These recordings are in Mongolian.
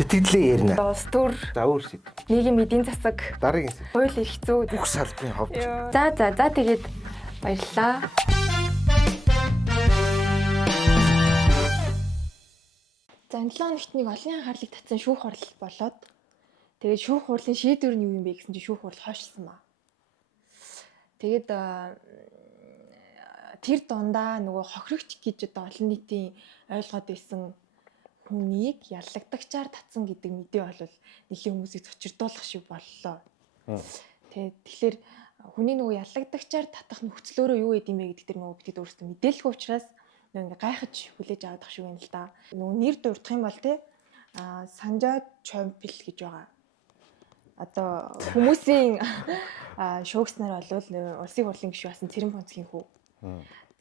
Сэтгэлдээ ярина. Улс төр, За өөр сэтгэл. нийгмийн эдийн засаг, Дараагийн сэтгэл. хууль эрх зүй. Бүх салбарын ховж. За тэгээд баярлалаа. За энэ 7 хоногт нэг олон анхаарлыг татсан шүүх хурал болоод тэгээд шүүх хурлын шийдвэр нь юу юм бэ гэсэн чинь шүүх хурал хойшлсон ба. Тэгээд тэр дундаа нөгөө хохирогч гэж одоо олон нийтийн ойлгоод байсан хүнийг яллагдагчаар татсан гэдэг мэдээ бол нэлийн хүмүүсийг цочирдуулах шиг боллоо. Тэгэхээр хүний нөгөө яллагдагчаар татах нөхцлөөрөө юу гэдэг юм бэ гэдэг тэр нөгөө бидэд өөрсдөө мэдээлгүй учраас ингээ гайхаж хүлээж авах шиг байна л да. Нөгөө нэр дурдах юм бол те Санжаа Чомпил гэж байгаа. Одоо хүмүүсийн шуугснаар бол улсын хурлын гишүүн асан Цэрэн Бонцгийн хүү.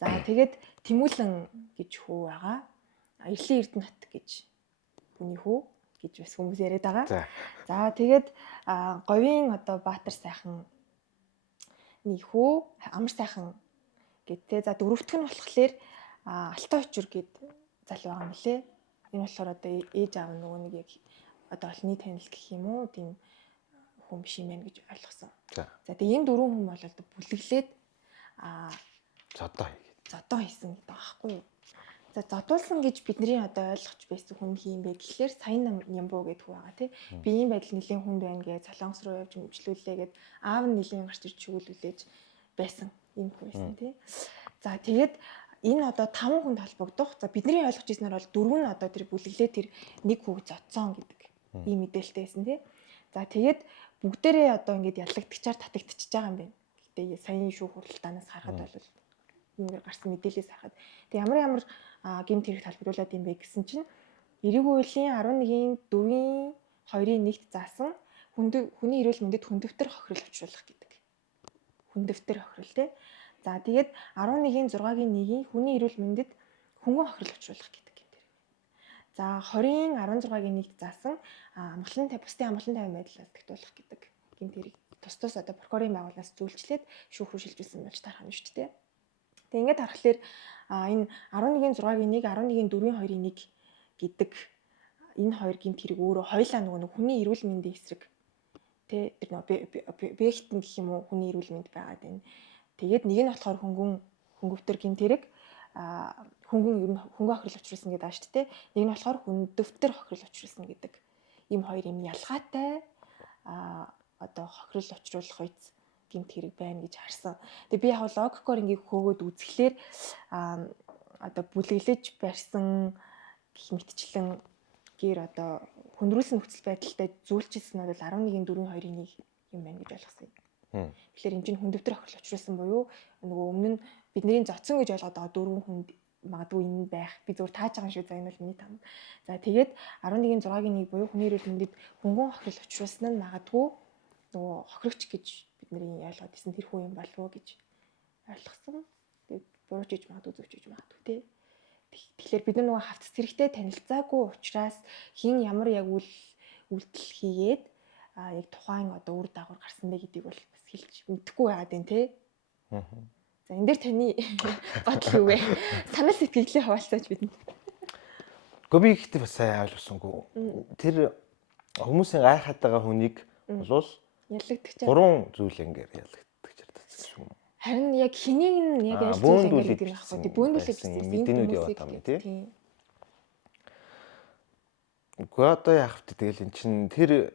За тэгээд Тэмүүлэн гэж хүү байгаа. Эрлийн Эрдэнэт гэж хүний хүү гэж бас хүмүүс яриад байгаа. За тэгээд говийн одоо Баатар сайхан нэг хүү Амар сайхан гэдэг. За дөрөвтг нь болохоор Алтай очир гэд залуу байгаа юм лээ. Энэ болохоор одоо ээж аав нөгөө нэг яг одоо олонний танил гэх юм уу тийм хүн биш юм байна гэж ойлгосон. За тэгээ энэ дөрвөн хүн бол одоо бүлэглээд зодоо хийсэн гэдэг аахгүй юу. За зодуулсан гэж бидний одоо ойлгож байсан хүн хийм бэ гэхлээр Саян Нямбуу гэдэг хүү байгаа тий. Би ийм байдал нэлийн хүнд байна гэж Солонгос руу явж өмчлүүлээ гэд аав нь нэлийн гарч ирж чигүүлүүлээж байсан ийм хүн байсан тий. За тэгээд энэ одоо 5 хүнд холбогдох. За бидний ойлгож ирснээр бол 4 нь одоо тэр бүлэглээ тэр нэг хүүг зодсон гэдэг ийм мэдээлэлтэй байсан тий. За тэгээд бүгдээрээ одоо ингээд яллагдчихаар татагдчихж байгаа юм байна. Гэтэ саяны шүүх хуралдаанаас харахад бол ингээд гарсан мэдээлэлээс харахад тэг ямар гэмт хэрэг талбарлуулад юм бэ гэсэн чинь эрүүг үеийн 11-ийн 4-ийн 2-ийн 1-т заасан хүний эрүүл мэндэд хүндэвтэр хохирол учруулах гэдэг. Хүндэвтэр хохирол тий. За тэгээд 11-ийн 6-гийн 1-ийн хүний эрүүл мэндэд хөнгөн хохирол учруулах гэдэг юм дээр. За 20-ийн 16-гийн 1-т заасан бусдын амгалан тайван байдал алдагдуулах гэдэг гэмт хэрэг тус одоо прокурорын байгууллагаас зөвлөлчлээд шүүх рүү шилжүүлсэн болж тарах нь шүү дээ. Тэг ингээд харахаар энэ 11-ийн 6-гийн 1, 11-ийн 4-ийн 2-ийн 1 гэдэг энэ хоёр гэмт хэрэг өөрөө хоёлаа нөгөө хүний эрүүл мэндийн эсрэг тэ тэр нөгөө бэхтэн гэх юм уу хүний эрүүл мэнд байгаад байна. Тэгээд нэг нь болохоор хөнгөвтөр гэмт хэрэг хөнгөн хохирол учруулсан гэдэг ааш тэ. Нэг нь болохоор хүндэвтэр хохирол учруулсан гэдэг. Ийм хоёр юм ялгаатай одоо хохирол учруулах үйц гэмт хэрэг байна гэж харсан. Тэгээ би яг логикоор ингээ хөөгөөд үзэхлээр одоо бүлэглэж барьсан гэх мэтчлэн гэр одоо хүндрүүлсэн нөхцөл байдалтай зүйлчилсэн нь бол 11-ийн 4-ийн 2-ийн 1 юм байна гэж ойлгосон юм. Тэгэхээр энэ чинь хүндэвтэр хохирол учруулсан буюу нөгөө өмнө нь бидний зодсон гэж ойлгоод байгаа 4 хүнд магадгүй энэ байх. Би зөвхөн тааж байгаа шүү. За энэ бол миний там. За тэгээд 11-ийн 6-гийн 1 буюу хүний эрүүл мэндэд хөнгөн хохирол учруулсан нь магадгүй нөгөө хохирогч гэж бидний ойлгоод исэн тэр хүн юм болов уу гэж ойлгосон. Тэгээд буруучиж магадгүй зөвчиж магадгүй тий. Тэгэхээр бид нөгөө хавцас хэрэгтэй танилцаагүй учраас хин ямар яг үйлдэл хийгээд яг тухайн одоо үр дагавар гарсан бэ гэдгийг бол бас хэлж мэдэхгүй байгаад байна тий. За энэ дээр таны бодол юу вэ? Санал сэтгэлээ хаваалцаач бидэнд. Гэхдээ би ихтэй бас сайн ойлгосонгүй. Тэр хүмүүсийн гайхаад байгаа хүнийг болвол яллагдчихсан. 3 зүйл ингээд яллагдчихар татсан юм. Харин яг хэнийг нь яг яаж зүйл ингээд гэдэг нь аахгүй. Тэг бөөндүүлсэн мэдэнүүд яваад байгаа юм тий. Гэхдээ одоо яах вэ? Тэгэл эн чин тэр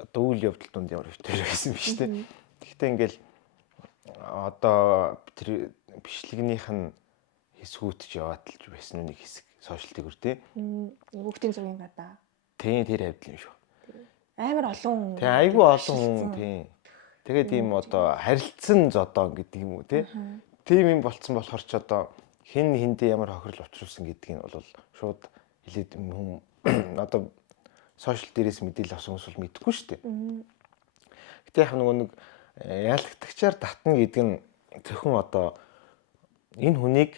одоо үйл явдал донд ямар хөвтөр байсан биш тий. Гэхдээ ингээл одоо тэр бичлэгнийх нь хэсгүүтж яваад л байсан нэг хэсэг сошиал тэгвэр тий. Бүгдийн зургийн гадаа. Тэр хавьдал юм шүү. Амар олон хүн. Тэг айгүй олон хүн тий. Тэгээд ийм одоо харилцсан зодоо гэдэг юм уу тий. Тийм юм болцсон болохоор ч одоо хэн хэндээ ямар хохирол учруулсан гэдгийг нь бол шууд хэлээд хүн одоо сошиал дээрээс мэдээлэл авсан хүмүүс бол мэдэхгүй шүү дээ. Гэтэ яг нөгөө нэг ялагдагчаар татна гэдэг нь зөвхөн одоо энэ хүнийг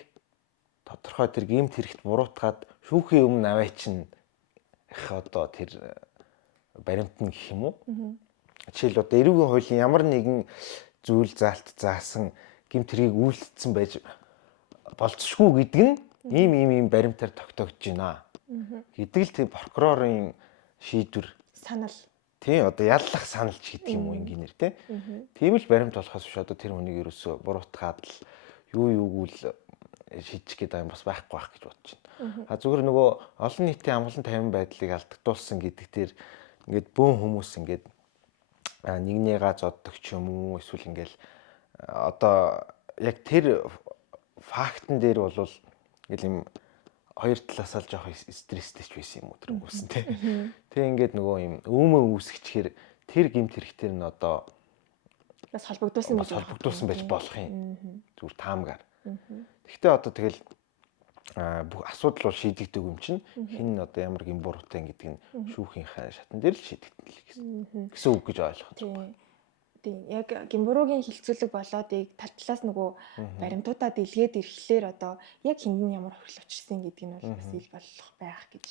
тодорхой тэр гэмт хэрэгт буруутгаад шүүхийн өмнө аваачин их одоо тэр баримтна гэх юм уу? Жишээл одоо эрүүгийн хуулийн ямар нэгэн зүйл заалт заасан гэмт хэргийг үйлдэлсэн байж болцшгүй гэдэг нь ийм баримтаар тогтоогдож байна. Гэдэг л тэр прокурорын шийдвэр санал. тий одоо яллах саналч гэдэг юм уу энгийнээр тий. Тийм л баримт болохоос биш одоо тэр хүнийг ерөөсө буруутгаад л юуг л шийдчих гээд байгаа юм бас байхгүй байх гэж бодож байна. А зүгээр нөгөө олон нийтийн амгалан тайван байдлыг алдагдуулсан гэдэг дээр ингээд бөөн хүмүүс ингээд нэгнийгаа зоддог ч юм уу эсвэл ингээл одоо яг тэр фактн дээр бол ингээл юм хоёр талаасаа л жоох стресстэй ч байсан юм уу тэр хүмүүс нь тий. Тэг ингээд нөгөө юм өөмөө үүсгэчихээр тэр гэмт хэрэгтэр нь одоо бас холбогдуулсан байж болох юм. Зүгээр таамгаар. Гэхдээ одоо тэгэл бүх асуудал бол шийдэгдэг юм чинь хин одоо ямар гэм буруутай гэдэг нь шүүхийнхаа шатан дээр л шийдэгдэл гэсэн үг гэж ойлгох. Тийм яг гимбуруугийн хилцүүлэг болоодыг тал талаас нөгөө баримтуудаа дэлгээд ирэхлээр одоо яг хинд нь ямар хохирол учирсан гэдэг нь бол бас ил болох байх гэж.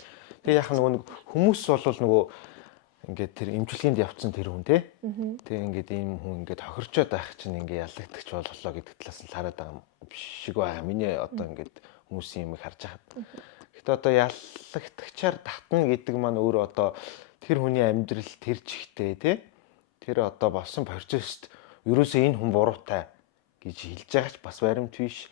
Тэгээ яхаа нөгөө хүмүүс бол нөгөө ингээд тэр эмчилгээнд явцсан тэр хүн те. Тэгээ ингээд ийм хүн ингээд хохирчоод байх чинь ингээд ялагдагч болголоо гэдэг талаас нь хараад байгаа юм шиг байгаа. Миний одоо ингээд хүмүүсийн юм харж байхад. Гэхдээ одоо ялагдагчаар татна гэдэг маань өөрөө одоо тэр хүний амьдрал тэр чигтээ те. Тэр одоо болсон процесст ерөөсөө энэ хүн буруутай гэж хэлж байгаа ч бас баримт биш.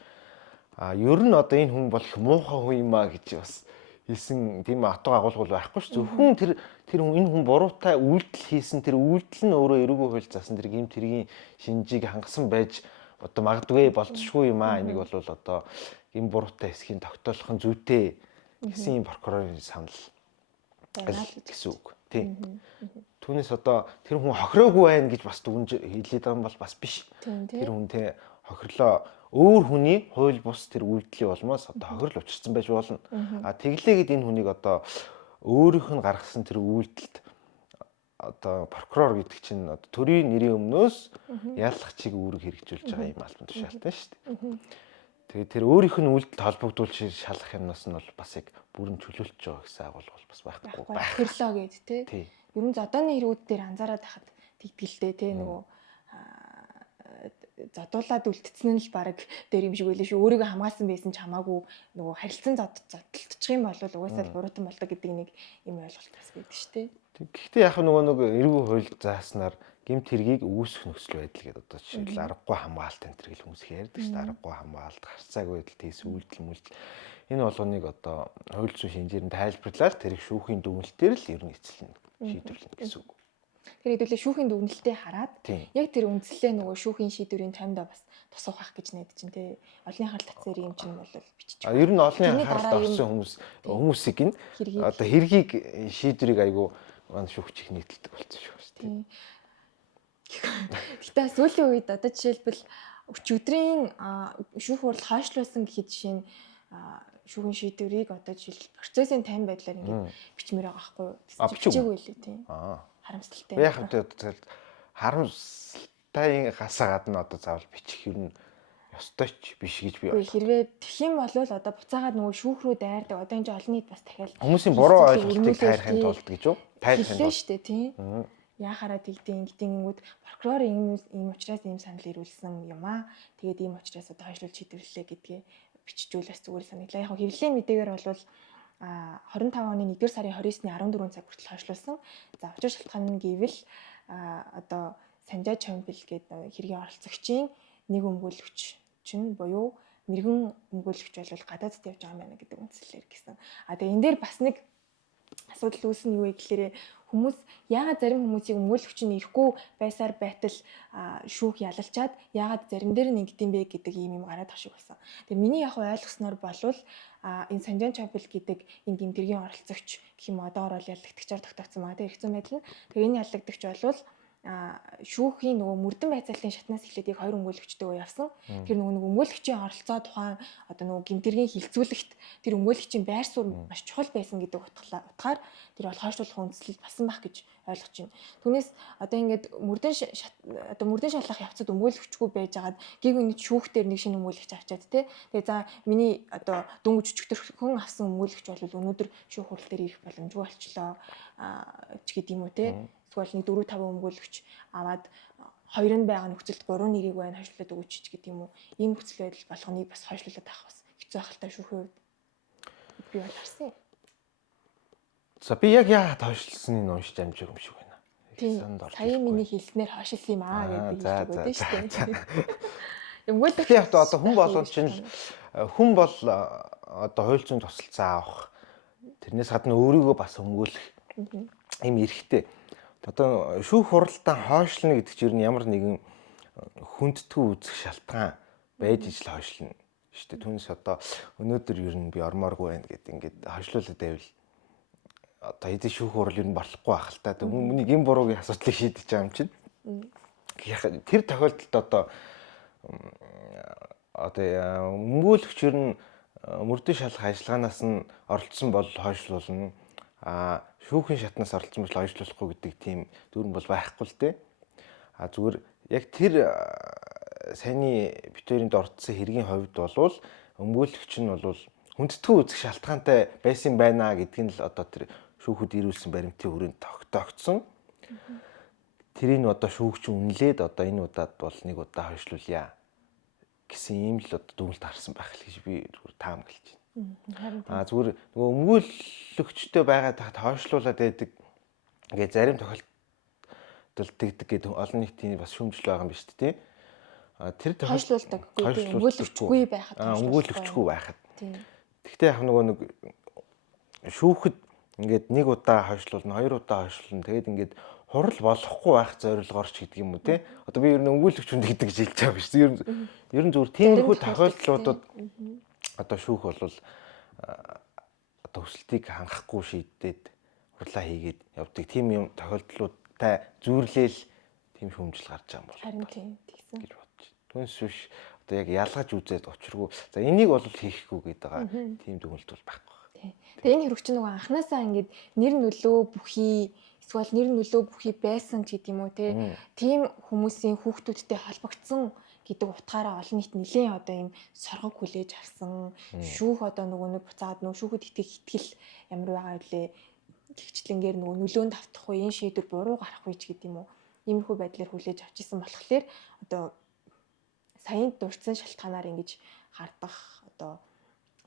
Ер нь одоо энэ хүн бол их муухай хүн юм а гэж бас хэлсэн тийм атга агуулгал байхгүй ш. Зөвхөн тэр хүн энэ хүн буруутай үйлдэл хийсэн тэр үйлдэл нь өөрөө эрүүгийн хууль заасан тэр гэмт хэргийн шинжийг хангасан байж одоо магадгүй болцсохгүй юм а. Энийг бол одоо гэм буруутай хэсгийг тогтоолох нь зүйтэй гэсэн прокурорын санал гэсэн үг. Тийм. Түүнээс одоо тэр хүн хохироогүй байна гэж бас дүгнж хэлээд байгаа юм бол бас биш. Тэр хүн тэ хохирлоо өөр хүний хууль бус тэр үйлдэлийн улмаас одоо хохирол учирсан байж болно. Тэглээгээд энэ хүнийг одоо өөрийнх нь гаргасан тэр үйлдэлд одоо прокурор гэдэг чинь одоо төрийн нэрийн өмнөөс яалах чиг үүрэг хэрэгжүүлж байгаа юм албан тушаалтай шүү дээ. Тэгээд тэр өөрийнх нь үйлдэлд холбогдуулж шалгах юмнаас нь бол бас яг бүрэн чөлөөлж байгаа гэсэн агуулга бол бас байхгүй байх. Хохирлоо гэд тий. Ер нь зодооны хэрүүд дээр анзаараад байхад тэгдэлтэй тий нөгөө зодуулаад үлдсэн нь л баг дээр юм шиг байлээ шүү. Өөрийгөө хамгаалсан байсан ч хамаагүй нөгөө харилцан зодтолчих юм бол угаасаа л буруутан болдог гэдэг нэг юм ойлголт бас байдаг шүү дээ. Гэхдээ яг нөгөө эрүүгийн хууль зааснаар гэмт хэргийг үүсгэх нөхцөл байдал гэдэг одоо жишээл аргагүй хамгаалалт энэ төр гэл хүмүүс их ярьдаг шүү дээ. Аргагүй хамгаалалт, харцаагүй байдал, тийс үйлдэл мүлдэл энэ болгоныг одоо хууль зүйн шинжээр нь тайлбарлаад тэрийг шүүхийн дүгнэлтээр л ер нь эцэлнэ шийдвэрлэнэ гэсэн үг. Тэр хэдүүлээ шүүхийн дүгнэлтээ хараад яг тэр үндслээ нөгөө шүүхийн шийдвэрийн таймдаа бас тусах байх гэж найдаж чинь тий. Олонний харалт татсаар юм чинь бол бичиж. Ер нь олонний харалт орсон хүмүүсийг нь одоо хэргийг шийдвэрийг айгу шүүгч их нийтэлдэг болсон шүү дээ. Гэтэ сүүлийн үед одоо жишээлбэл өчигдрийн шүүх хурал хойшлуулсан гэхэд жишээ нь шүүхийн шийдвэрийг одоо жишээлбэл процессын тайм байдлаар ингээд бичмээр байгаа байхгүй юу? Бичээгүй лээ тийм. Харамсалтай. Яг хэвээр харамсалтай гасаа гадна одоо заавал бичих юм ёстой ч биш гэж би бодлоо. Хэрвээ тэгэх юм бол одоо буцаагаад нөгөө шүүх рүү дайрдаг. Одоо энэ олон нийт бас дахиад хүмүүсийн буруу ойлголтыг тайрахын тулд гэж юу? Тайрахын тулд шүү дээ тийм. Яахаараа тэгдэнгүүд прокурор ийм учраас ийм санал ирүүлсэн юм аа. Тэгээд ийм учраас одоо хойшлуулж шийдвэрлэлээ гэдгээ биччихвэл бас зүгээр санагдлаа. Яг хэвлэлийн мэдээгээр бол 25 оны 1-р сарын 29-ны 14 цаг хүртэл хойшлуулсан. За учир шалтгаан нь гэвэл одоо Санжаа Чамбил гэдэг хэргийн оролцогчийн нэг өмгөөлөгч чинь буюу мэрэгэн өмгөөлөгч бол гадаадд явж байгаа юм байна гэдэг үндслээр гэсэн. Тэгээ энэ дээр бас нэг асуудал үүснэ юу вэ гэхээр хүмүүс яагаад зарим хүмүүсийг өмгөөлөгч нь ирэхгүй байсаар байтал шүүх ялалчаад яагаад зарим дээр нь ингэдэм бэ гэдэг юм гараад ах шиг болсон. Тэгээ миний яг ойлгосноор болвол энэ Санжаа Чамбил гэдэг энэ гэмтэргийн оролцогч гэх юм одоогор бол ялагдагчаар тогтоогдсон байгаа. Тэгээ хэцүү байдал нь тэгээ энэ ялагдагч болвол шүүхийн нөгөө мөрдөн байцааллын шатнаас эхлээд яг хоёр өмгөөлөгчтэйгээ явсан. Тэр нөгөө өмгөөлөгчийн оролцоо тухайн одоо нөгөө гэмтэргийн хилцүүлэгт тэр өмгөөлөгчийн байр суурь маш чухал байсан гэдэг утгаар тэр бол хойшлуулах үндслэл басан байх гэж ойлгож байна. Түүнээс одоо ингээд мөрдөн шалгах явцад өмгөөлөгчгүй байжгаад гэг үний шүүх дээр нэг шинэ өмгөөлөгч авчаад тий. Тэгээ за миний одоо дөнгөж өчтөрхөн авсан өмгөөлөгч бол өнөөдөр шүүх хурал дээр ирэх боломжгүй болчлоо ч гэдэг юм уу тий. Эсвэл нэг 4-5 өмгөөлөгч аваад хоёр нь байгаа нөхцөлд 3 нэрийг байна хойшлуулад өгөөч гэдэг юм уу. Ийм нөхцөл байдал болгоныг бас хойшлуулад авах бас хэцүү байх л та шүүхийн хувьд би бол харсан юм. За би яг яагаад хойшлсныг уншиж амжиг юм шиг байна. Тийм. Сая миний хэлснээр хойшилсан юм аа гэдэг хэлж өгөөд шүү дээ. Өмгөөлөх яг одоо хүн болгон чинь хүн бол одоо хууль зүйн тусалцаа авах тэрнээс гадна өөрийгөө бас өмгөөлөх юм эрэхтэй. Одоо шүүх хуралдаан хойшлно гэдэг чинь ямар нэгэн хүндэтгүү үзэх шалтгаан байж ижил хойшлно шүү дээ. Түүнээс одоо өнөөдөр ер нь би ормооргүй байна гэдэг ингээд хойшлуулаад байвал одоо хэдий шүүх хурал ер нь болохгүй байх л та. Өмнөний гин буруугийн асуудлыг шийдэж байгаа юм чинь. Тэр тохиолдолд одоо өмгөөлөгч ер нь мөрдөө шалгах ажиллагаанаас нь оролцсон бол хойшлуулна. Шүүхийн шатнаас оролцсон бол хойшлуулахгүй гэдэг тийм дүрэн бол байхгүй л дээ. Зүгээр яг тэр саяны битүүринд орцсон хэргийн хувьд бол өмгөөлөгч нь бол хүндэтгүү үзэх шалтгаантай байсан байна гэдг нь л одоо тэр шүүхэд ирүүлсэн баримтын хүрээнд тогтоогдсон. Тэрийг одоо шүүгч үнэлээд одоо энэ удаад бол нэг удаа хойшлуулъя гэсэн ийм л одоо дүгнэлт гарсан байх л гэж би зүгээр таамаглаж байна. Зүгээр нөгөө өмгөөлөгчтэй байгаа тахт хойшлуулад байдаг ингээ зарим тохиолдолд тэгдэг гэдэг олон нийтийн бас шүүмжил байгаа юм биш үү те. Тэр хойшлуулдаг өмгөөлөгчгүй байхад өмгөөлөгчгүй байхад. Тэгтээ яг нөгөө нэг шүүхэд ингээд нэг удаа хойшлуулна, хоёр удаа хойшлуулна. Тэгээд ингээд хурал болохгүй байх зорилгоор ч гэдэг юм уу те. Одоо би ер нь өмгөөлөгч хүнд гэдэг гэж хэлж байгаа биш. Ер нь зүгээр тиймэрхүү тохиолдлуудад одоо шүүх бол одоо хүсэлтийг хангахгүй шийдээд хурлаа хийгээд явдаг. Тийм юм тохиолдлуудтай зүйрлээл тийм шүүмжил гарч байгаа юм бол. Харин тийм тэгсэн гэж бодож. Түүнээс биш одоо яг ялгаж үзээд учиргүй. За энийг бол хийхгүй гэдэг байгаа. Тийм дүгнэлт бол байхгүй. Тэгээ энэ хэрэг чинь нөгөө анханасаа ингээд нэр нөлөө бүхий эсвэл нэр нөлөө бүхий байсан ч гэдэг юм уу те. Тийм хүмүүсийн хүүхдүүдтэй холбогдсон гэдэг утгаараа олон нийт нэлээд одоо ийм соргог хүлээж авсан. Шүүх одоо нөгөө нэг буцаад нөгөө шүүхэд итгэл ямар байгаа вүлээ гихчлэнгээр нөгөө нөлөөнд автах уу энэ шийдвэр буруу гарах уу ч гэдэг юм уу. Иймэрхүү байдлаар хүлээж авч исэн болохоор одоо саяын дурдсан шалтгаанаар ингэж хардах одоо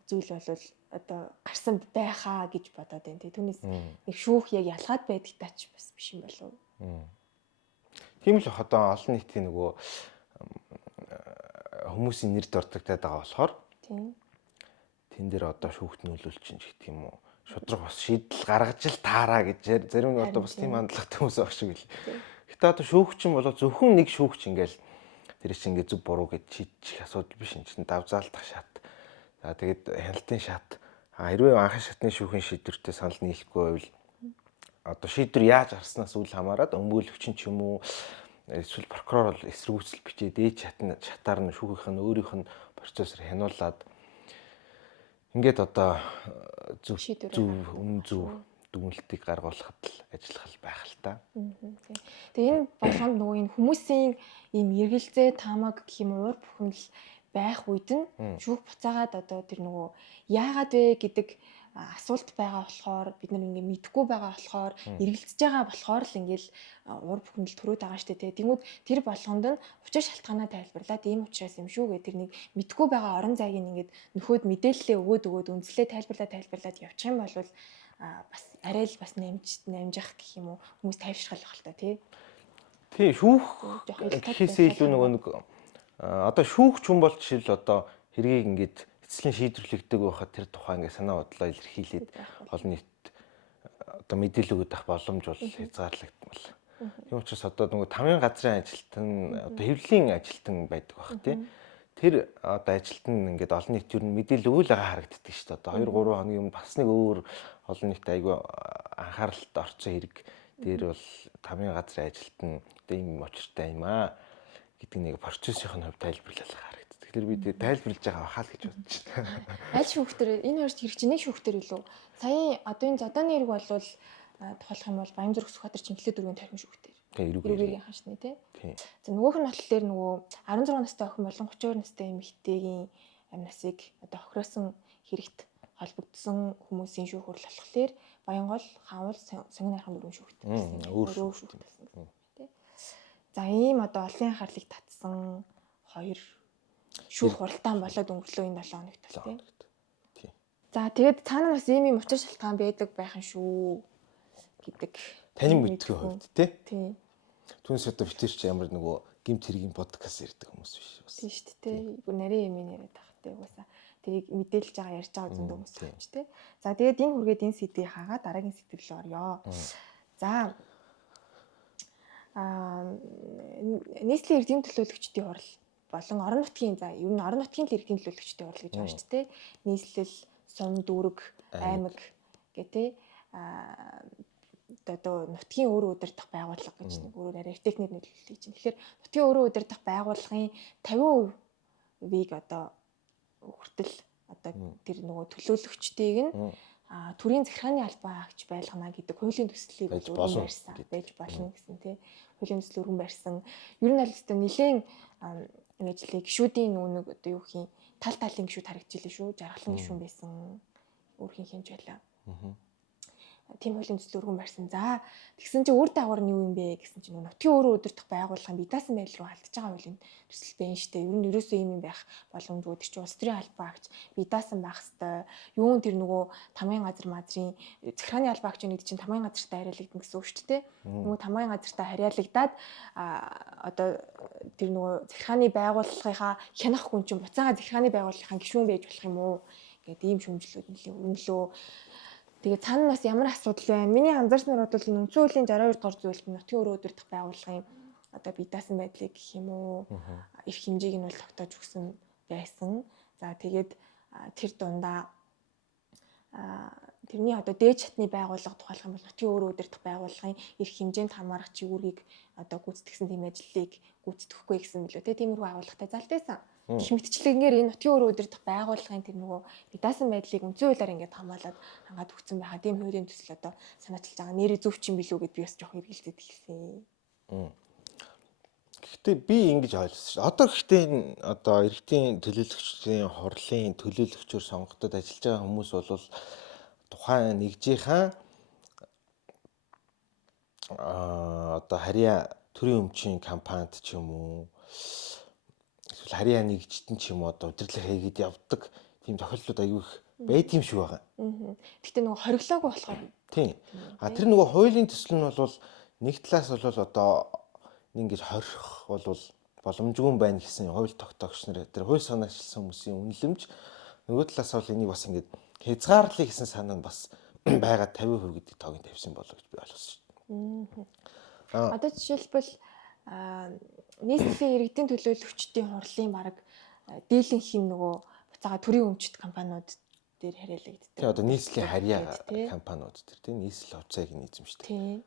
зүйл бол одоо гарсан байхаа гэж бодоод байна. Түүнээс нэг шүүх яг ялгаад байдагтай ч бас биш юм болов уу? Тийм л одоо олон нийтийн нөгөө хүмүүсийн нэр дурддагдаад байгаа болохоор тэн дээр одоо шүүхт нөлөөлч чинь гэх юм уу шудраг бас шийдэл гаргаж л таараа гэж зарим нь одоо бас тийм хандлагатай хүмүүс байх шиг л. Гэтэ одоо шүүгч нь бол зөвхөн нэг шүүгч ингээл тэр чинь ингээ зөв буруу гэж шийдчих асуудал биш. Энэ чинь давзаалтах шат. За тэгээд хяналтын шат. Хэрвээ анхны шатны шүүхийн шийдвэртэй санал нийлэхгүй байвал одоо шийдвэр яаж гарснаас үл хамааран өмгөөлөгч нь ч юм уу эсвэл прокурор бол эсэргүүцэл бичээд ээж шатаар нь шүүгийнх нь өөрийнх нь процессор хянуулаад ингээд одоо зөв дүгнэлтийг гаргуулахад л ажиллах л байх л та. Тэгээ энэ болгонд нөгөө энэ хүмүүсийн ийм эргэлзээ таамаг гэх юм уур бухимдал байх үед нь шүүх буцаагаад одоо тэр нөгөө яагаад вэ гэдэг асуулт байгаа болохоор бид нар ингээ мэдгүй байгаа болохоор эргэлзэж байгаа болохоор л ингээл уур бухимдал төрөөд байгаа штэ тий. Тэнгүүд тэр болгонд нь учир шалтгаанаа тайлбарлаад ийм учраас юм шүү гэх тэр нэг мэдгүй байгаа орон зайг ингээд нөхөд мэдээлэлээ өгөөд үнслээ тайлбарлаад явчих юм бол бас арай л бас намжих гэх юм уу хүмүүс тайвшрах л та тий. Тий шүүх гэхээсээ илүү нөгөө нэг одоо шүүгч хүн бол жишээл одоо хэргийг ингээд эцсийн шийдвэрлэгдэг байхад тэр тухай ингээд санаа бодлоо илэрхийлээд олон нийт одоо мэдээлэл өгөх боломж бол хязгаарлагдмал. Тийм учраас одоо нөгөө тамийн газрын ажилтан одоо хэвлэлийн ажилтан байдаг байх тий. Тэр одоо ажилтан ингээд олон нийт юу мэдээлэл өгөөл байгаа харагддаг шүү дээ. Одоо 2-3 хоногийн өмнө бас нэг өөр олон нийт айгүй анхааралд орсон хэрэг дээр бол тамийн газрын ажилтан одоо ийм очиртай юм аа гэдэг нэг процессын хувьд тайлбарлах харагддаг. Тэгэхээр би тайлбарлаж байгаа хаа л гэж бодож байна. Аль шүүхтэр энэ хоёрт хэрэг чинь нэг шүүхтэр илүү. Сая одоо энэ зодооны хэрэг бол тохиолох юм бол Баянзүрх Сүхбаатар Чинхлээ дүүргийн тархин шүүхтэр. Эрүүгийн хашны тий. За нөгөөх нь болохоор нөгөө 16 настай охин болон 32 настай эмэгтэйгийн амнасыг одоо охиросон хэрэгт холбогдсон хүмүүсийн шүүх хурал болохоор Баянгол, Хавал, Сонгон нархан дүүргийн шүүхтэр гэсэн өөр шүүхтэр гэсэн тий. За ийм одоо олон анхаарлыг татсан хоёр шүүх хуралдаан болоод өнгөрлөө энэ 7 хоногт тий. За тэгээд цаана бас ийм учир шалтгаан байдаг байх юм шүү гэдэг. Таны мэдхийн хувьд тий. Тийм. Түүнээс одоо битэр чи ямар нөгөө гимт хэргийн подкаст ярьдаг хүмүүс биш бас. Тийм шүү дээ. Бүр нарийн юм яриад тахтай угаасаа тэрийг мэдээлж байгаа ярьж байгаа зөндөө хүмүүс байна ч тий. За тэгээд энэ хүргээд энэ сэдвийг хаагаад дараагийн сэдв рүү орё. За нийслэлийн иргэдийн төлөөлөгчдийн хурал болон орон нутгийн за ер нь орон нутгийн иргэдийн төлөөлөгчдийн хурал гэж байна шүү дээ. Нийслэл, сум, дүүрэг, аймаг гэх тий. Одоо нутгийн өөр удирдах байгууллага гэж нэг өөрөөр арай техник нөлөөлөл гэж. Тэгэхээр нутгийн өөр удирдах байгууллагын 50%-ийг одоо хүртэл одоо тэр нөгөө төлөөлөгчдийг нь төрийн захиргааны албаа агч байлгана гэдэг хуулийн төслийг өргөн барьсан байж болно гэсэн тий. Хуулийн төсөл өргөн барьсан. Ер нь аль хэдийн нэлээд нэгжлээ гişүүдийн нэг одоо юу гэх юм тал талын гişүүд харагдчихлээ шүү. Жаргалан гişүүн байсан. Өөрхийн хэмж байлаа. Тийм хуулийн төсөл өргөн барьсан. За тэгсэн чинь үр дагавар нь юу юм бэ гэсэн чинь нутгийн өөрөө удирдах байгууллагын бие даасан байдал руу алдчихж байгаа хуулийн төсөл байна шүү дээ. Ер нь ерөөсөө юм байх боломжгүй. Тэр чинь улс төрийн албаа агч бие даасан байх хэвээр. Юун тэр нөгөө тамгын газар мазрын захиргааны албаа агч нэг чинь тамгын газартаа хариалагдана гэсэн үг шүү дээ. Нөгөө тамгын газартаа хариалагдаад одоо тэр нөгөө захиргааны байгууллагынхаа хянах хүн чинь буцаага захиргааны байгууллагын гишүүн байж болох юм уу гэдэг ийм шүүмжлүүд нэлээд өрнөлөө. Тэгээ цаана бас ямар асуудал байна? Миний анзаарснаар бол энэ үндсэн хуулийн 62 дугаар зүйлд нутгийн өөрөө удирдах байгууллагын одоо бие даасан байдлыг гэх юм уу эрх хэмжээг нь бол тогтоож өгсөн байсан. За тэгээд тэр дундаа тэрний одоо дээд шатны байгууллага тухайлах юм бол нутгийн өөрөө удирдах байгууллагын эрх хэмжээнд хамаарах чигүүрийг одоо гүйцэтгэсэн тийм ажлыг гүйцэтгэхгүй гэсэн мөлөө тиймэрхүү агуулгатай залтайсан. Гэх мэтчлэгээр энэ нутгийн өөрөө удирдах байгууллагын тэр нөгөө бие даасан байдлыг үндсэн хуулиар ингээд хамгаалаад хангаад өгсөн байхад тийм хуулийн төсөл одоо санаачилж байгаа нэрээ зөв ч юм билүү гэд би бас жоох эргэлзээд хэлсэн. Гэхдээ би ингэж ойлгосон шүү. Одоо гэхдээ энэ одоо иргэдийн төлөөлөгчдийн хурлын төлөөлөгчөөр сонгогдод ажиллаж байгаа хүмүүс бол тухайн нэгжийнхаа одоо харьяа төрийн өмчийн компанид ч юм уу эсвэл харьяа нэгжтэн ч юм уу одоо удирдлага хийгээд явдаг тийм тохиолдлууд аягүй их байд юм шиг байгаа. Гэхдээ нөгөө хориглоогүй болохоор. Тийм. Тэр нөгөө хуулийн төсөл нь бол нэг талаас бол одоо ингэж хорих бол боломжгүй байна гэсэн хууль тогтоогч нар тэр хууль санаачилсан хүмүүсийн үнэлэмж нөгөө талаас бол энийг бас ингэж хязгаарлая гэсэн санаа нь бас байгаа 50% гэдэг тоог нь тавьсан болоо гэж би ойлгосон шүү. Одоо жишээлбэл нийслэлийн иргэдийн төлөөлөгчдийн хурлын баг дийлэнх нь нөгөө буцаага төрийн өмчт компаниуд дээр хариалагддаг. Тэгээ одоо нийслэлийн харьяа компаниуд тэр тийм нийслэл хувьцааг нь эзэмшдэг. Тийм.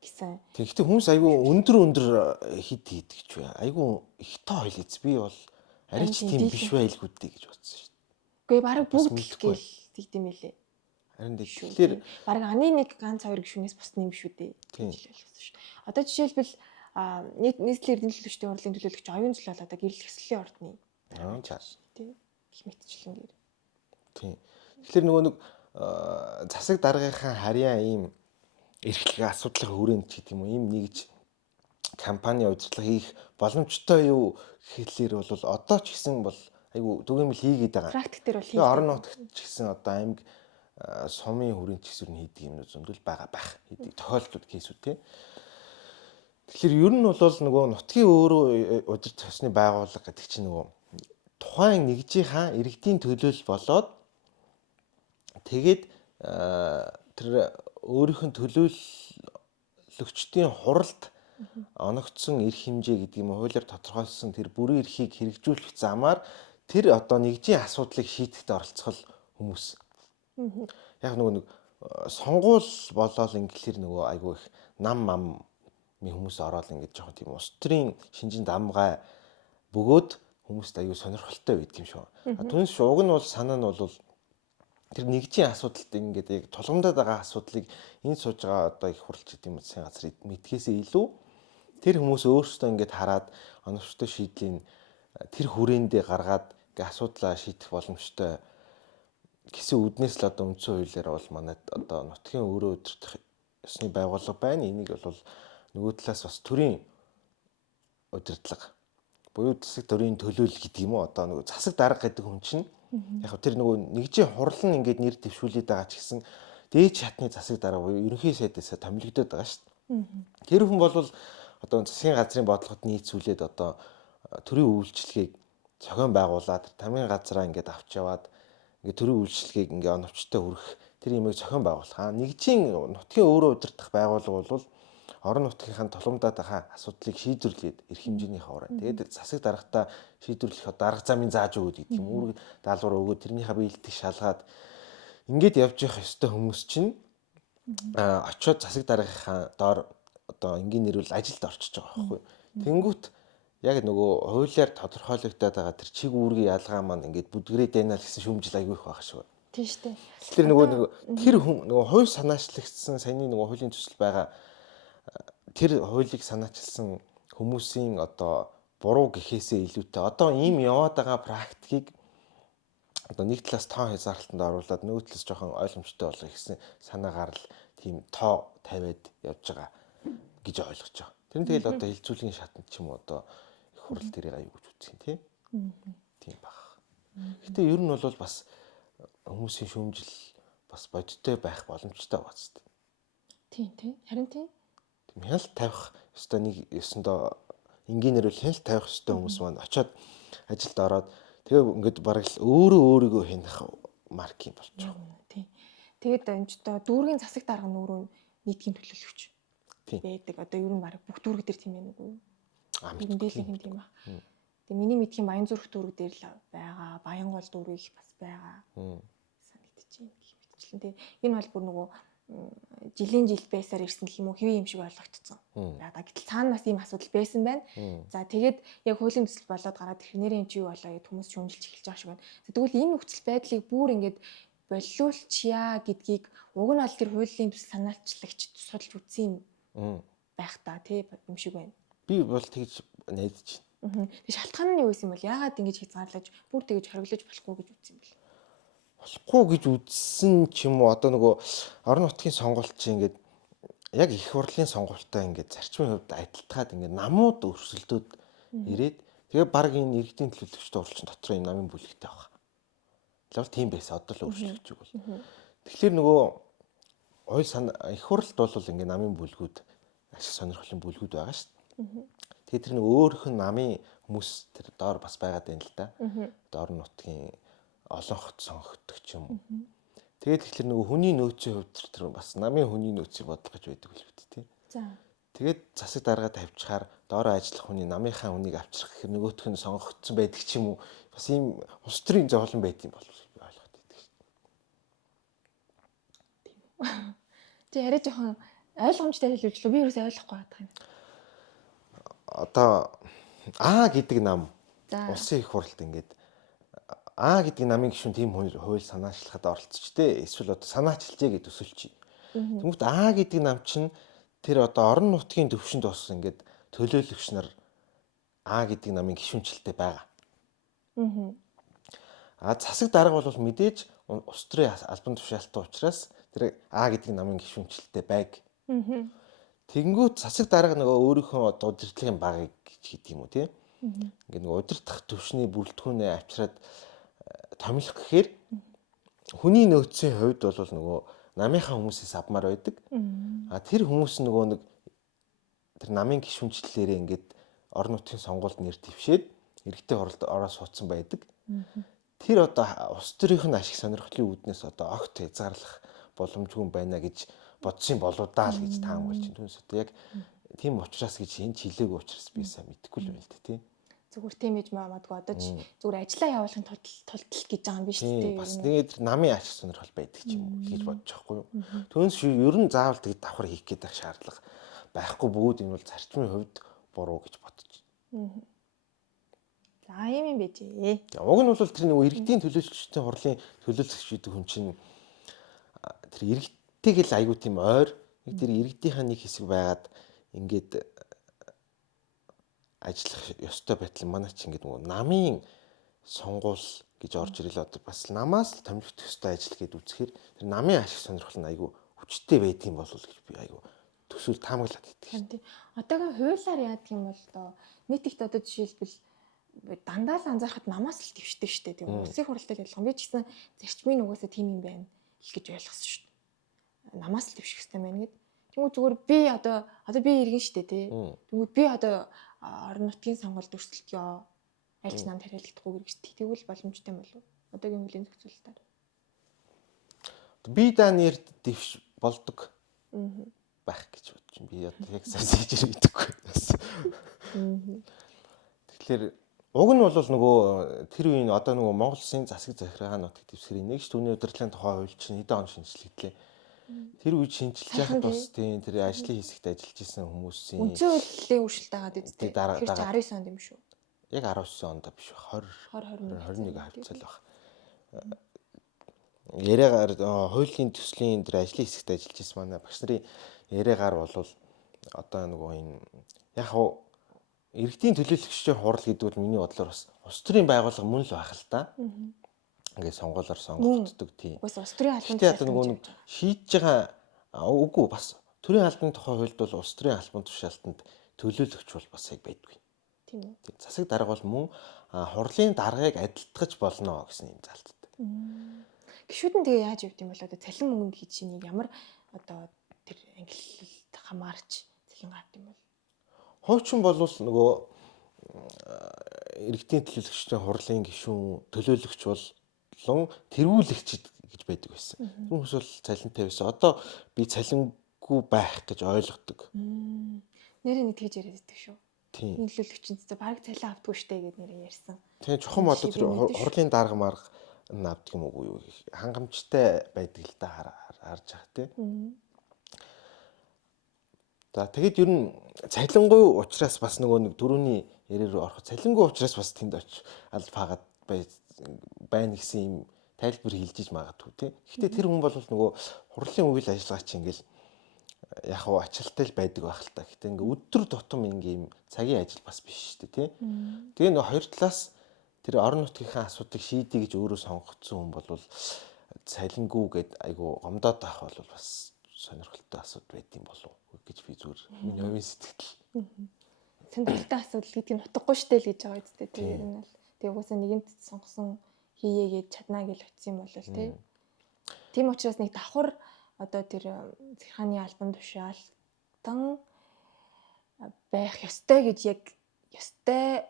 Гэсэн. Тэгэхдээ хүмүүс айгүй өндөр хит хийдэг ч бай. Айгүй ихтэй хойлоц би бол арай ч тийм биш байлгүй дээ гэж бодсон шүү. Үгүй баг бүгд л гээл тэгдэм байлээ. Харин тэгэхээр баг аны нэг ганц хоёр гишүүнээс бусны юм шүү дээ. гэж ойлгосон шүү. Одоо жишээлбэл нийслэлийн эрдэнэ төлөөлөгчдийн хурлын төлөөлөгч оюун цол бол одоо гэрэл хэслийн ордны. Чаас. Тийм. Их мэтчлэнгээр. Тийм. Тэгэхээр нөгөө нэг засаг даргынхаа харьяа ийм эрхлэг асуудлын хүрээнд ч гэдэг юм уу ийм нэгж компани удирдлага хийх боломжтой юу гэхлээр бол одоо ч гэсэн бол айгу түгээмэл хийгээд байгаа. Практик дээр бол хийгээд. Орон нутагт ч гэсэн одоо аймаг сумын хүрээнд ч гэсэн хийдэг юм зөндөл байгаа байх. Хийдэг тохиолдлууд кейсүүд тийм. Тэгэхээр ер нь бол нөгөө нутгийн өөрөө удирдах ёсны байгууллага гэдэг чинь нөгөө тухайн нэгжийнхаа иргэдийн төлөөлөл болоод тэгээд тэр өөрийнх нь төлөөлөгчдийн хуралд оногдсон эрх хэмжээ гэдэг юм хуулиар тодорхойлсон тэр бүрэн эрхийг хэрэгжүүлэх замаар тэр одоо нэгжийн асуудлыг шийдэхэд оролцох хүмүүс. Яг нөгөө нэг сонгуул болоод ингээл нөгөө айгүй их нам хүмүүс ороод ингээд жоохон тийм улс төрийн шинжин дамгай бөгөөд хүмүүст аюу сонирхолтой байд юм шиг. Түүнээс уг нь бол санаа нь бол тэр нэгжийн асуудалд ингээд яг тулгамдаад байгаа асуудлыг энэ сууж байгаа одоо их хурлч гэдэг юм засгийн газар мэдхээсээ илүү тэр хүмүүс өөрсдөө ингээд хараад оновчтой шийдлийн тэр хүрээндээ гаргаад ингээд асуудлаа шийдэх боломжтой гэсэн үднээс л одоо үндсэн хуулиар бол манайд одоо нутгийн өөрөө удирдах ёсны байгууллага байна. Энийг бол нөгөө талаас бас төрийн удирдлага буюу засаг төрийн төлөөлөл гэдэг юм уу одоо нөгөө засаг дарга гэдэг хүн чинь Яг тэр нөгөө нэгжийн хурал нь ингээд нэр дэвшүүлээд байгаа ч гэсэн дээд шатны засаг дарга буюу ерөнхий сайдаас томилогдоод байгаа шүү дээ. Тэр хүн бол одоо засгийн газрын бодлогод нийцүүлээд одоо төрийн үйлчлэгийг зохион байгуулад тамийн газраа ингээд авч яваад ингээд төрийн үйлчлэгийг ингээд оновчтой хүргэх тэр юмыг зохион байгуулах. Нэгжийн нутгийн өөрөө удирдах байгууллага бол орон нутгийнхаа тулгамдаад байгаа асуудлыг шийдвэрлээд эрх хэмжээний хавраа. Тэгээд засаг даргатаа шийдвэрлэх дарга замын зааж өгöd гэдэг юм. Үүрэг даалгавар өгөөд тэрнийхээ биелэлтийг шалгаад ингээд явж явах ёстой хүмүүс чинь очиод засаг даргийнхаа доор одоо энгийн нэрвэл ажилд орчиж байгаа байхгүй. Тэнгүүт яг нөгөө хуулиар тодорхойлогдоод байгаа тэр чиг үүргийн ялгаа маань ингээд бүдгэрээд байна л гэсэн шүүмжил аягүй их байгаа шүү. Тийм шүү дээ. Тэр нөгөө хууль санаачлагдсан саяны нөгөө хуулийн төсөл байгаа тэр хуулийг санаачилсан хүмүүсийн одоо буруу гэхээсээ илүүтэй одоо ийм яваад байгаа практикийг одоо нэг талаас тоон хязгаарлалтанд оруулаад нөгөө талаас жоохон ойлгомжтой болгох гэсэн санаагаар л тийм тоо тавиад явж байгаа гэж ойлгож байгаа. Тэр нь тэгэл одоо хилцүүлгийн шатанд ч юм уу одоо их хурал тэрийг аяг гэж үзэх юм тийм баг. Гэтэ ер нь бол бас хүмүүсийн шүүмжил бас бодиттой байх боломжтой байна. Тийм. Харин тийм. Хяналт тавих ёстой нэг ёсондоо энгийнээр бол хяналт тавих ёстой хүмүүс маань очиод ажилд ороод тэгээ ингээд бараг л өөрийгөө хянах марк юм болж байгаа. Тийм. Тэгээд энэ дүүргийн засаг дарга нь өөрөө нийтгийн төлөөлөгч байдаг. Одоо ер нь бараг бүх дүүрэг дээр тийм байна уу? Ер нь дийлэнх юм тийм ба. Тэгээ миний мэдхийн Баян зүрх дүүрэг дээр л байгаа. Баянгол дүүрэг их бас байгаа. Санагдчихээн гэх мэтчлэн. Тэгээ энэ бол бүр нөгөө жилийн жил байсаар ирсэн гэх юм уу хэвээ юм шиг ойлгогдсон. Яагаад гэвэл цаана бас ийм асуудал байсан байна. За тэгээд яг хуулийн төсөл болоод гараад тэрнэрийн чи юу болоо гэд хүмүүс шүүмжилж эхэлж байгаа шиг байна. Тэгвэл энэ нөхцөл байдлыг бүр ингээд болиулчихъя гэдгийг уг нь бол тэр хуулийн төсөл санаачлагч судалж үзсэн байх та тий юм шиг байна. Би бол тэгж найдаж байна. Тэг шалтгаан нь юу байсан бол яагаад ингэж хязгаарлаж бүр тэгж хориглож болохгүй гэж үзсэн юм бэл. Болохгүй гэж үзсэн ч юм уу одоо нөгөө орон нутгийн сонгуульд чи ингээд яг их хурлын сонгуультай ингээд зарчмын хувьд адилтгаад ингээд намууд өрсөлдөөд ирээд тэгээ баг энэ иргэдийн төлөөлөгчд оролцсон дотор энэ намын бүлэгтэй байгаа. Тэгвэл тийм байсан одоо л өөрчлөгдөж байгаа. Тэгэхээр нөгөө их хурлд бол ингээд намын бүлгүүд ашиг сонирхлын бүлгүүд байгаа шүү дээ. Тэгээ тэр нөгөө өөрөх нь намын хүмүүс тэр доор бас байгаад байна л да. Орон нутгийн олон хот сонгогддог ч юм уу. Тэгээд тэгэхээр нөгөө хүний нөөцийн хувьд тэр бас намын хүний нөөцийг бодлого гэж байдаг л үү тий. За. Тэгээд засаг дарга тавьчихаар доороо ажиллах хүний намынхаа хүнийг авчрах гэхээр нөгөөх нь сонгогдсон байдаг ч юм уу. Бас ийм улс төрийн зовлон байд юм болов би ойлгоод байдаг шүү дээ. Тэ яриа жоохон ойлгомжтой хэлүүлж лөө би юусаа ойлгохгүй байгаа юм. Одоо гэдэг нам улсын их хурлд ингээд гэдэг намын гишүүн тийм хууль санаачлахад оролцчихдээ эсвэл одоо санаачилжээ гэж төсөлч. Тэгмээд гэдэг нам чинь тэр одоо орон нутгийн төвшөнд бас ингээд төлөөлөгч нар гэдэг намын гишүүнчлэлтэй байгаа. Засаг дарга бол мэдээж улс төрийн албан тушаалттай учраас тэр гэдэг намын гишүүнчлэлтэй байг. Тэгэнгүүт засаг дарга нөгөө өөрийнхөө одоо удирдлагын багыг гэж гэдэг юм уу тийм. Ингээд нөгөө удирдах төвшний бүрэлдэхүүнээ авчираад томилох гэхээр хүний нөөцийн хувьд бол нөгөө намынхаа хүмүүсээс авмаар байдаг. Тэр хүмүүс нөгөө нэг тэр намын гишүүнчлэлээрээ ингээд орон нутгийн сонгуульд нэр дэвшээд иргэдийн хуралд ороо суудсан байдаг. Тэр одоо улс төрийнх нь ашиг сонирхлын үүднээс одоо огт хязгаарлах боломжгүй байна гэж бодсон болоо даа л гэж таамаглаж байна. Түүнээс одоо яг тийм учраас гэж энэ чилээг учраас би сайн мэдэхгүй л байна л дээ. Зүгээр тийм ээж маамадгүй одоо зүгээр ажиллаа явуулахын тулд гэж байгаа юм биш үү? Бас тэгээд намын ашиг сонирхол байдаг ч юм уу гэж бодож байхгүй юу. Түүнээс ер нь заавал тэгээд давхар хийх гээд байх шаардлага байхгүй бөгөөд энэ бол зарчмын хувьд буруу гэж бодож байна. За юм байж. Уг нь бол тэр нэг иргэдийн төлөөлөгчдийн хурлын төлөөлөгч гэдэг хүн чинь тэр иргэдтэйг л айгүй тийм ойр нэг тэр иргэдийнхаа нэг хэсэг байгаад ингээд ажиллах ёстой байтал манай чи ингээд нөгөө намын сонгуул гэж орж ирэл одоо бас намаас л томилогдох ёстой ажил гэд үзэхээр тэр намын ашиг сонирхол нь айгүй хүчтэй байдığım болов гэж би айгүй төсөөл таамаглаад идэв. Одоогийн хуулиар яадаг юм бол доо нийт ихт одоо жишээлбэл дандаа л анзаархад намаас л твшдэг штэ. Тэгээ улсын хурлаар ялган би ч гэсэн зарчмын угаасаа тийм юм байна л гэж ойлгосон шүү дээ. Намаас л твших хэрэгтэй байна гэд. Тэгвэл зүгээр би одоо би иргэн штэ тий. Тэгвэл би одоо орон нутгийн сонгуульд өрсөлдөө аль ч нам тариалагдахгүй гэж тэгвэл боломжтой болов. Одоогийн үеийн зохицуулалтаар. Би даанаар дэвш болдог байх гэж бодож байна. Би одоо яг сарсиж ирэхгүй. Тэгэхээр уг нь бол нөгөө тэр үеийн одоо нөгөө Монгол Улсын засаг захиргааны нутгийн дэвсгэрийн нэгж түүний удирдлагын тухай хууль чинь хэдэн он шинжилгэлээ. Тэр үед шинжилж яхад бас тийм тэр ажлын хэсэгт ажиллаж исэн хүмүүсийн үндсэн хуулийн өөрчлөлт байгаа гэдэг. Тэр чинь 19 онд юм шүү. Яг 19 онд биш 21 хавцал баг. Яриагаар хуулийн төслийн тэр ажлын хэсэгт ажиллаж исэн манай багш нарын яриагаар бол одоо нөгөө энэ яг иргэдийн төлөөлөгчдийн хурал гэдэг бол миний бодлоор бас улс төрийн байгууллага мөн л байх л да. Ингээд сонгуулиар сонгогддог тийм. Бас улс төрийн албан тушаалтанд нөгөө шийдэж байгаа үгүй бас төрийн албаны тухай хуульд бол улс төрийн албан тушаалтанд төлөөлөгч бол бас яг байдгүй. Тийм үү. Засаг дарга бол мөн хурлын даргаыг адилтгаж болно гэсэн юм залттай. Гишүүд нь тэгээ яаж явд юм бол одоо цалин мөнгөнд хийж чинь ямар одоо тэр ангиллалд хамаарч цалин гард юм бол хуучин бол нөгөө иргэдийн төлөөлөгчдийн хурлын гишүүн төлөөлөгч болон тэргүүлэгч гэж байдаг байсан. Хүмүүс бол цалинтай байсан. Одоо би цалингүй байх гэж ойлгодог. Нэрээ нэг тэгж яриад байдаг шүү. Тийм. Төлөөлөгч нь баг цалин автгүй штэ гэд нэрээ ярьсан. Тийм чухам одоо тэр хурлын дарга марга авдаг юм уу юу хангамжтай байдаг л да харж байгаа тийм. За тэгэд ер нь цалингүй учраас бас нөгөө нэг дөрөвний ярээр рүү орох цалингүй учраас бас тэнд очиж алфагаад байна гэсэн юм тайлбар хэлжиж магадгүй тий. Гэхдээ тэр хүн бол нөгөө хурлын үйл ажиллагаа чинь ингээл яг хуу ачаалттай л байдаг байх л та. Гэхдээ ингээ өдөр тутам ингээм цагийн ажил бас биш шүү дээ тий. Тэгээ нөгөө хоёр талаас тэр орон нутгийнхаа асуудыг шийдье гэж өөрөө сонгогдсон хүн бол цалингүй гэд айгу гомдоод байх бол бас сонирхолтой асуудал байд юм болов гэж би зүгээр миний хувийн сэтгэл. Сонирхолтой асуудал гэдгийг нь утгагүй штэ л гэж байгаа үстэй тийм ер нь бол. Тэгээ угаасаа нэгэнт сонгосон хийе гэж чаднаа гэж очсон юм бол тий. Тийм учраас нэг давхар одоо тэр захиргааны албан тушаалтан байх ёстой гэж яг ёстойгийн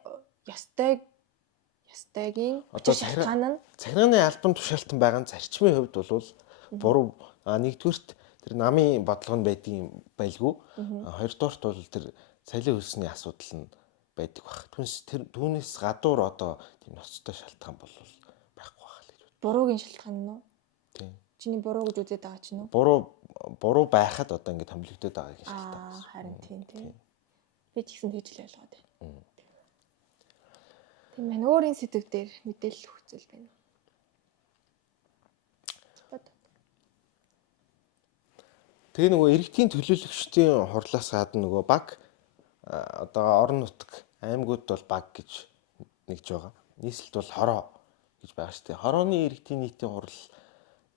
одоо захиргааны албан тушаалтан байгаа зарчмын хувьд бол буруу нэгдүгürt тэр намын бодлого нь байдгийн байлгүй. Хоёрдугаарт бол тэр цалин хөлсний асуудал нь байдаг баг. Түүнээс гадуур одоо тийм ноцтой шалтгаан бол байхгүй байх л гэж байна. Буруугийн шалтгаан нь уу? Тийм. Чиний буруу гэж үзээд байгаа чинь үү? Буруу байхад одоо ингэ томилогдоод байгаагийн шалтгаан. Харин тийм. Би ч гэсэн тэгж л ойлгоод байна. Тийм байна. Өөрийн сэдв дээр мэдээлэл өгцөл байна. Тэгээ нөгөө иргэдийн төлөөлөгчдийн хурлаас гадна нөгөө баг одоо орон нутг аймагуд бол баг гэж нэгж байгаа. Нийслэлд бол хороо гэж байгаа шүү дээ. Хорооны иргэдийн нийтийн хурал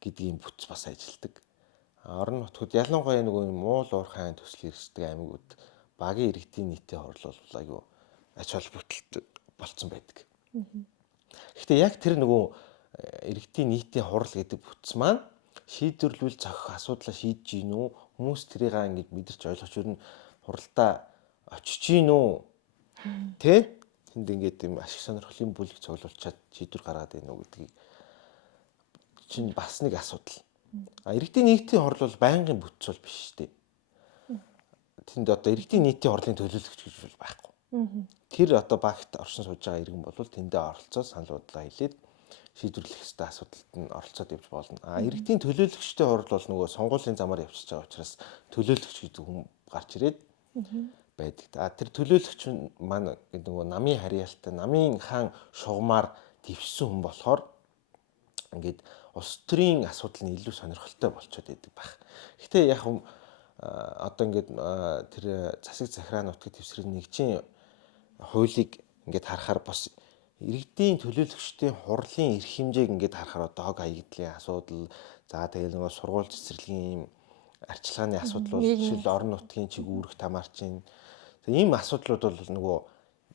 гэдгийн бүтц бас ажилтдаг. Орон нутгад ялангуяа нөгөө муул уурхайн төсөл иргэдэг аймагуд багийн иргэдийн нийтийн хурал бол айгүй ач холбогдолтой болцсон байдаг. Гэхдээ яг тэр нөгөө иргэдийн нийтийн хурал гэдэг бүтц маань шийдвэрлүүл зохих асуудлаа шийдэж гин үү хүмүүс тэрийг ингэж мэдэрч ойлгож ер нь хуралдаа очиж гин үү тэ тэнд ингээд юм ашиг сонирхлын бүлэг цуглуулчаад шийдвэр гаргаад байна уу гэдгийг чинь бас нэг асуудал. Иргэдийн нийтийн хурал бол байнгын бүтц бол биш шүү дээ. Тэнд одоо иргэдийн нийтийн хурлын төлөөлөгч гэж бол байхгүй. Тэр одоо багт оршин сууж байгаа иргэн бол тэндээ оролцоод санал бодлоо хэлээд шийдвэрлэх ёстой асуудалд нь оролцоод явж болно. Иргэдийн төлөөлөгчтэй хурал бол нөгөө сонгуулийн замаар явчихж байгаа учраас төлөөлөгч гэдэг хүн гарч ирээд байдаг. Тэр төлөөлөгч маань нөгөө намын харьяалтай, намын хаан шугамар дэвшсэн хүн болохоор ингээд улс төрийн асуудал нь илүү сонирхолтой болчиход байдаг байх. Гэхдээ яг одоо ингээд тэр засаг захиргааны нутгийн дэвсгэрийн нэгжийн хуулийг ингээд харахаар бас иргэдийн төлөөлөгчдийн хурлын эрх хэмжээг ингээд харахаар одоо хог хаягдлын асуудал за тэгэл нөгөө сургууль цэцэрлэгийн арчилгааны асуудал бол жишээл орон нутгийн чиг үүрэг тамаарчин ийм асуудлууд бол нөгөө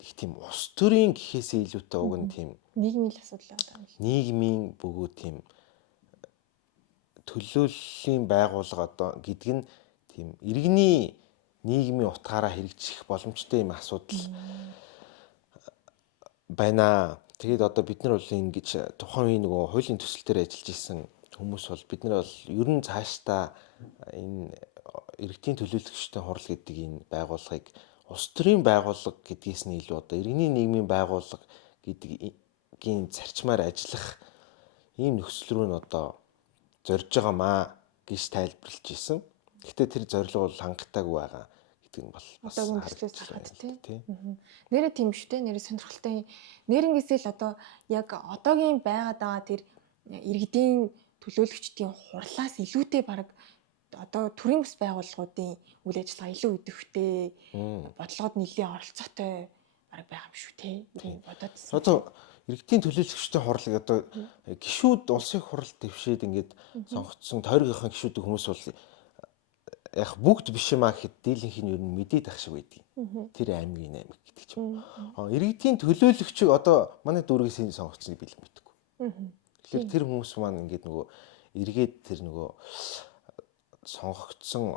их тийм ус төрийн гэхээсээ илүүтэй уг нь тийм нийгмийн л асуудал байгаа юм л. нийгмийн бөгөөд тийм төлөөллийн байгууллага одоо гэдэг нь тийм иргэний нийгмийн утгаараа хэрэгжих боломжтой юм асуудал байна. Тэгээд одоо бид нар бол ингэж тухайн үеийн нөгөө хуулийн төсөл дээр ажиллаж исэн хүмүүс бол бид нар бол ер нь цаашдаа энэ иргэдийн төлөөлөгчтэй хурал гэдэг энэ байгууллагыг улс төрийн байгууллага гэдгээс нь илүү одоо иргэний нийгмийн байгууллага гэдгийн зарчмаар ажиллах ийм нөхцөл рүү нь одоо зорж байгаамаа гэж тайлбарлаж исэн. Гэхдээ тэр зорилго бол хангалтайгүй байгаа гэдэг нь бол бас Одоогийн төслөөс харахад тийм. Нэрээ тийм шүү дээ. Нэрээ сонирхолтой. Нэрнгээсээ л одоо яг одоогийн байгаад байгаа тэр иргэдийн төлөөлөгчдийн хурлаас илүүтэй баг одоо төрийн бас байгууллагуудын үйл ажиллагаа илүү өдөртэй бодлогод нэлийн оролцоотой баг байгаа юм шүү те. Бодоод одоо иргэдийн төлөөлөгчтэй хурлыг одоо гишүүд улсын хурал дэвшээд ингээд сонгогдсон тойргийнхаа гишүүдийг хүмүүс бол яг бүгд биш юмаа гэхэд дийлэнх нь ер нь мэдээд ах шиг байдгийг. Тэр аймгийн аймаг гэдэг ч юм. Иргэдийн төлөөлөгчийг одоо манай дүүргээс энэ сонгогдсныг би л мэдгүй. Тэгэхээр тэр хүмүүс маань ингээд нөгөө эргээд тэр нөгөө сонгогдсон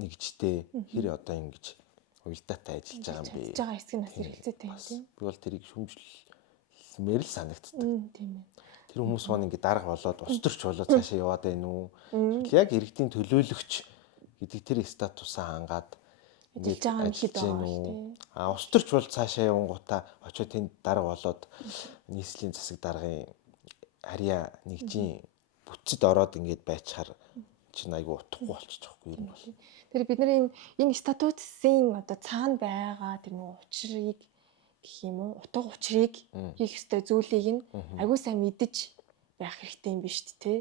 нэгжтэй хэр одоо ингэж уялдаатай ажиллаж байгаа юм бэ? Ажиллаж байгаа хэсэг нь бас хэрэгцээтэй юм тийм. Би бол тэрийг шүүмжлэмээр л санагддаг. Тийм ээ. Тэр хүмүүс маань ингэ дарга болоод ус төрч болоод цаашаа яваад байна уу? Яг иргэдийн төлөөлөгч гэдэг тэр статусаа хангаад ажиллаж байгаа юм хэд байгаа шүү дээ. Ус төрч бол цаашаа явангуудаа очиод тэнд дарга болоод нийслэлийн засаг даргын харьяа нэгжийн бүтцэд ороод ингэж байчаар чинь айгүй утгагүй болчих жоохгүй юм бол. Тэр бидний энэ статусын одоо цаана байгаа тэр нэг учрыг гэх юм уу утга учрыг хийх ёстой зүйлийг нь айгүй сайн мэдэж байх хэрэгтэй юм биш үү те.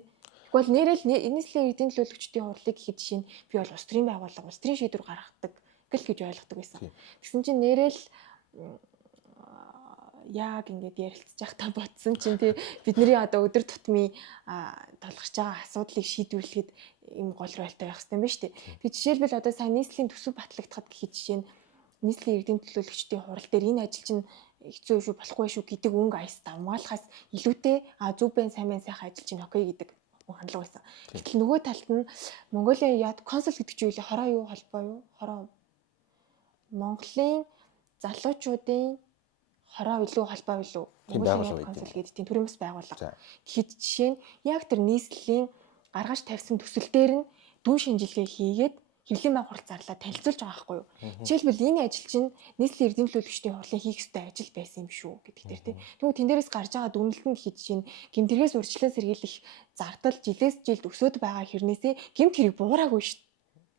Тэгвэл нэрэл нийслэлийн иргэдийн төлөөлөгчдийн хурлыг гэхэд жишээ нь би бол улс төрийн байгууллага улс төрийн шийдвэр гаргадаг гэл гэж ойлгодог байсан. Тэгсэн чинь нэрэл яг ингээд ярилцж байхдаа бодсон чинь тий бидний одоо өдөр тутмын толгорч байгаа асуудлыг шийдвэрлэхэд юм гол ролтой байх хэрэгтэй юм байна шүү дээ. Тэг жишээлбэл одоо сайн нийслэлийн төсөв батлагдахад гэхэд жишээ нь нийслэлийн иргэдийн төлөөлөгчдийн хурал дээр энэ ажил чинь хэцүү шүү болохгүй шүү гэдэг өнгө аяс давмгаалахаас илүүтэй зүв байн сайн сайхан ажил чинь окей гэдэг хандлага байсан. Гэтэл нөгөө талд нь Монголын яд консул гэдэг чинь үгүй хороо юу холбоо юу? Хороо Монголын залуучуудын хороо илүү холбоо илүү Монголын консул гэдэг тийм төрийн бас байгууллага. Тэгэхэд жишээ нь яг тэр нийслэлийн гаргаж тавьсан төсөл дээр нь дүү шинжилгээ хийгээд хэвлэлийн банк хурал зарлаа танилцуулж байгаа байхгүй юу. Жишээлбэл энэ ажил чинь нийслэлийн эрдэм төлөөлөгчдийн хурлын хийх ёстой ажил байсан юм шүү гэдэг дээр тийм. Тэгвэл тэн дээрээс гарч байгаа дүнэлт нь гэхэд чинь гэмтэргээс урьдчилан сэргийлэх зардал жилээс жилд өсөд байгаа хэрнээсээ гэмт хэрэг буураагүй шүү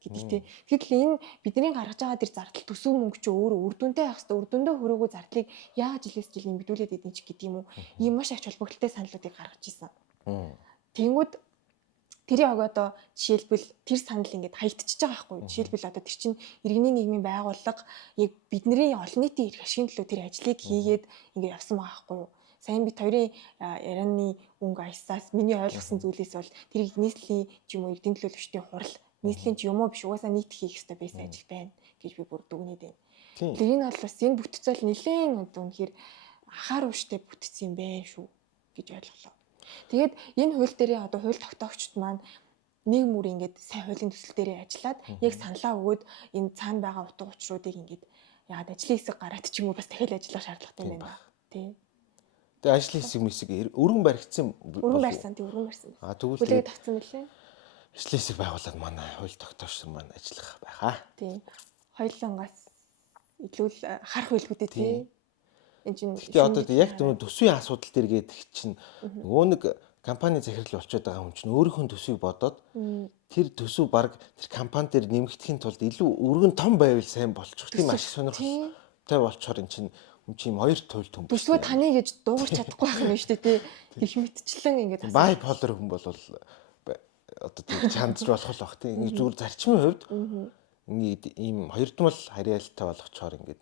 гэдэг тийм. Тэгэхдээ энэ бидний гаргаж байгаа тэр зардал төсөв мөнгө чи өөрөө үр дүнтэй байх хэвээр үр дүндээ хүрээгүй зардлыг яаж жилээс жил нэмэгдүүлээд идэв ч гэдэг юм уу. Ийм маш ач холбогдолтой саналуудыг гаргаж ирсэн. Тэнгүүд тэрийг одоо жишээлбэл тэр санал ингээд хаягдчихж байгаа байхгүй. Жишээлбэл одоо тэр чинь иргэний нийгмийн байгууллага яг бидний олон нийтийн эрх ашигын төлөө тэр ажлыг хийгээд ингээд явсан байгаа байхгүй юу. Сайн бид хоёрын ярианы өнгө аясаас миний ойлгосон зүйлээс бол тэрийг нийслэлийн юм уу эрдэм төлөөлөгчдийн хурал нийслэлийн ч юм уу биш угаасаа нийт хийх ёстой байсан ажил байна гэж би бүр дүгнээд байна. Тэгэхээр энэ бол бас энэ бүтцэл нэлээд одоо үнэхээр ахаар ууштай бүтцсэн юм байна шүү гэж ойлголоо. Тэгээд энэ хууль дээрээ одоо хууль тогтоогчд маань нэг мөр ингээд сайн хуулийн төсөл дээрээ ажиллаад яг саналаа өгөөд энэ цаана байгаа утга учруудыг ингээд яагаад ажлын хэсэг гараад ч юм уу бас дахиад ажиллах шаардлагатай юм байна. Тий. Тэгээ ажлын хэсэг өргөн баригдсан. Өргөн барьсан тий өргөн барьсан. Тэгвэл хүлээгээд тавцсан мөлий. Ажлын хэсэг байгуулад манай хууль тогтоогч нар маань ажиллах байхаа. Тий. Хоёулангаас илүү харах байлгүй дээ тий. Гэхдээ одоо яг төсвийн асуудал дээр гэдэг чинь нөгөө нэг компани захирал болчиход байгаа хүн чинь өөрийнхөө төсвийг бодоод тэр төсөв баг тэр компани дээр нэмэгдэхин тулд илүү өргөн том байвал сайн болчих тийм ашиг сонирхолтой болчоор эн чинь хүн чинь хоёр туйл төм. Төсвөө таны гэж дуугарч чадахгүй байх юм шүү дээ тий. Их мэдчлэн ингээд байполер хүн бол одоо тийм чандж болох л бах тийм зүгээр зарчмын хувьд ингээд ийм хоёрдмал харьяалтай болгочоор ингээд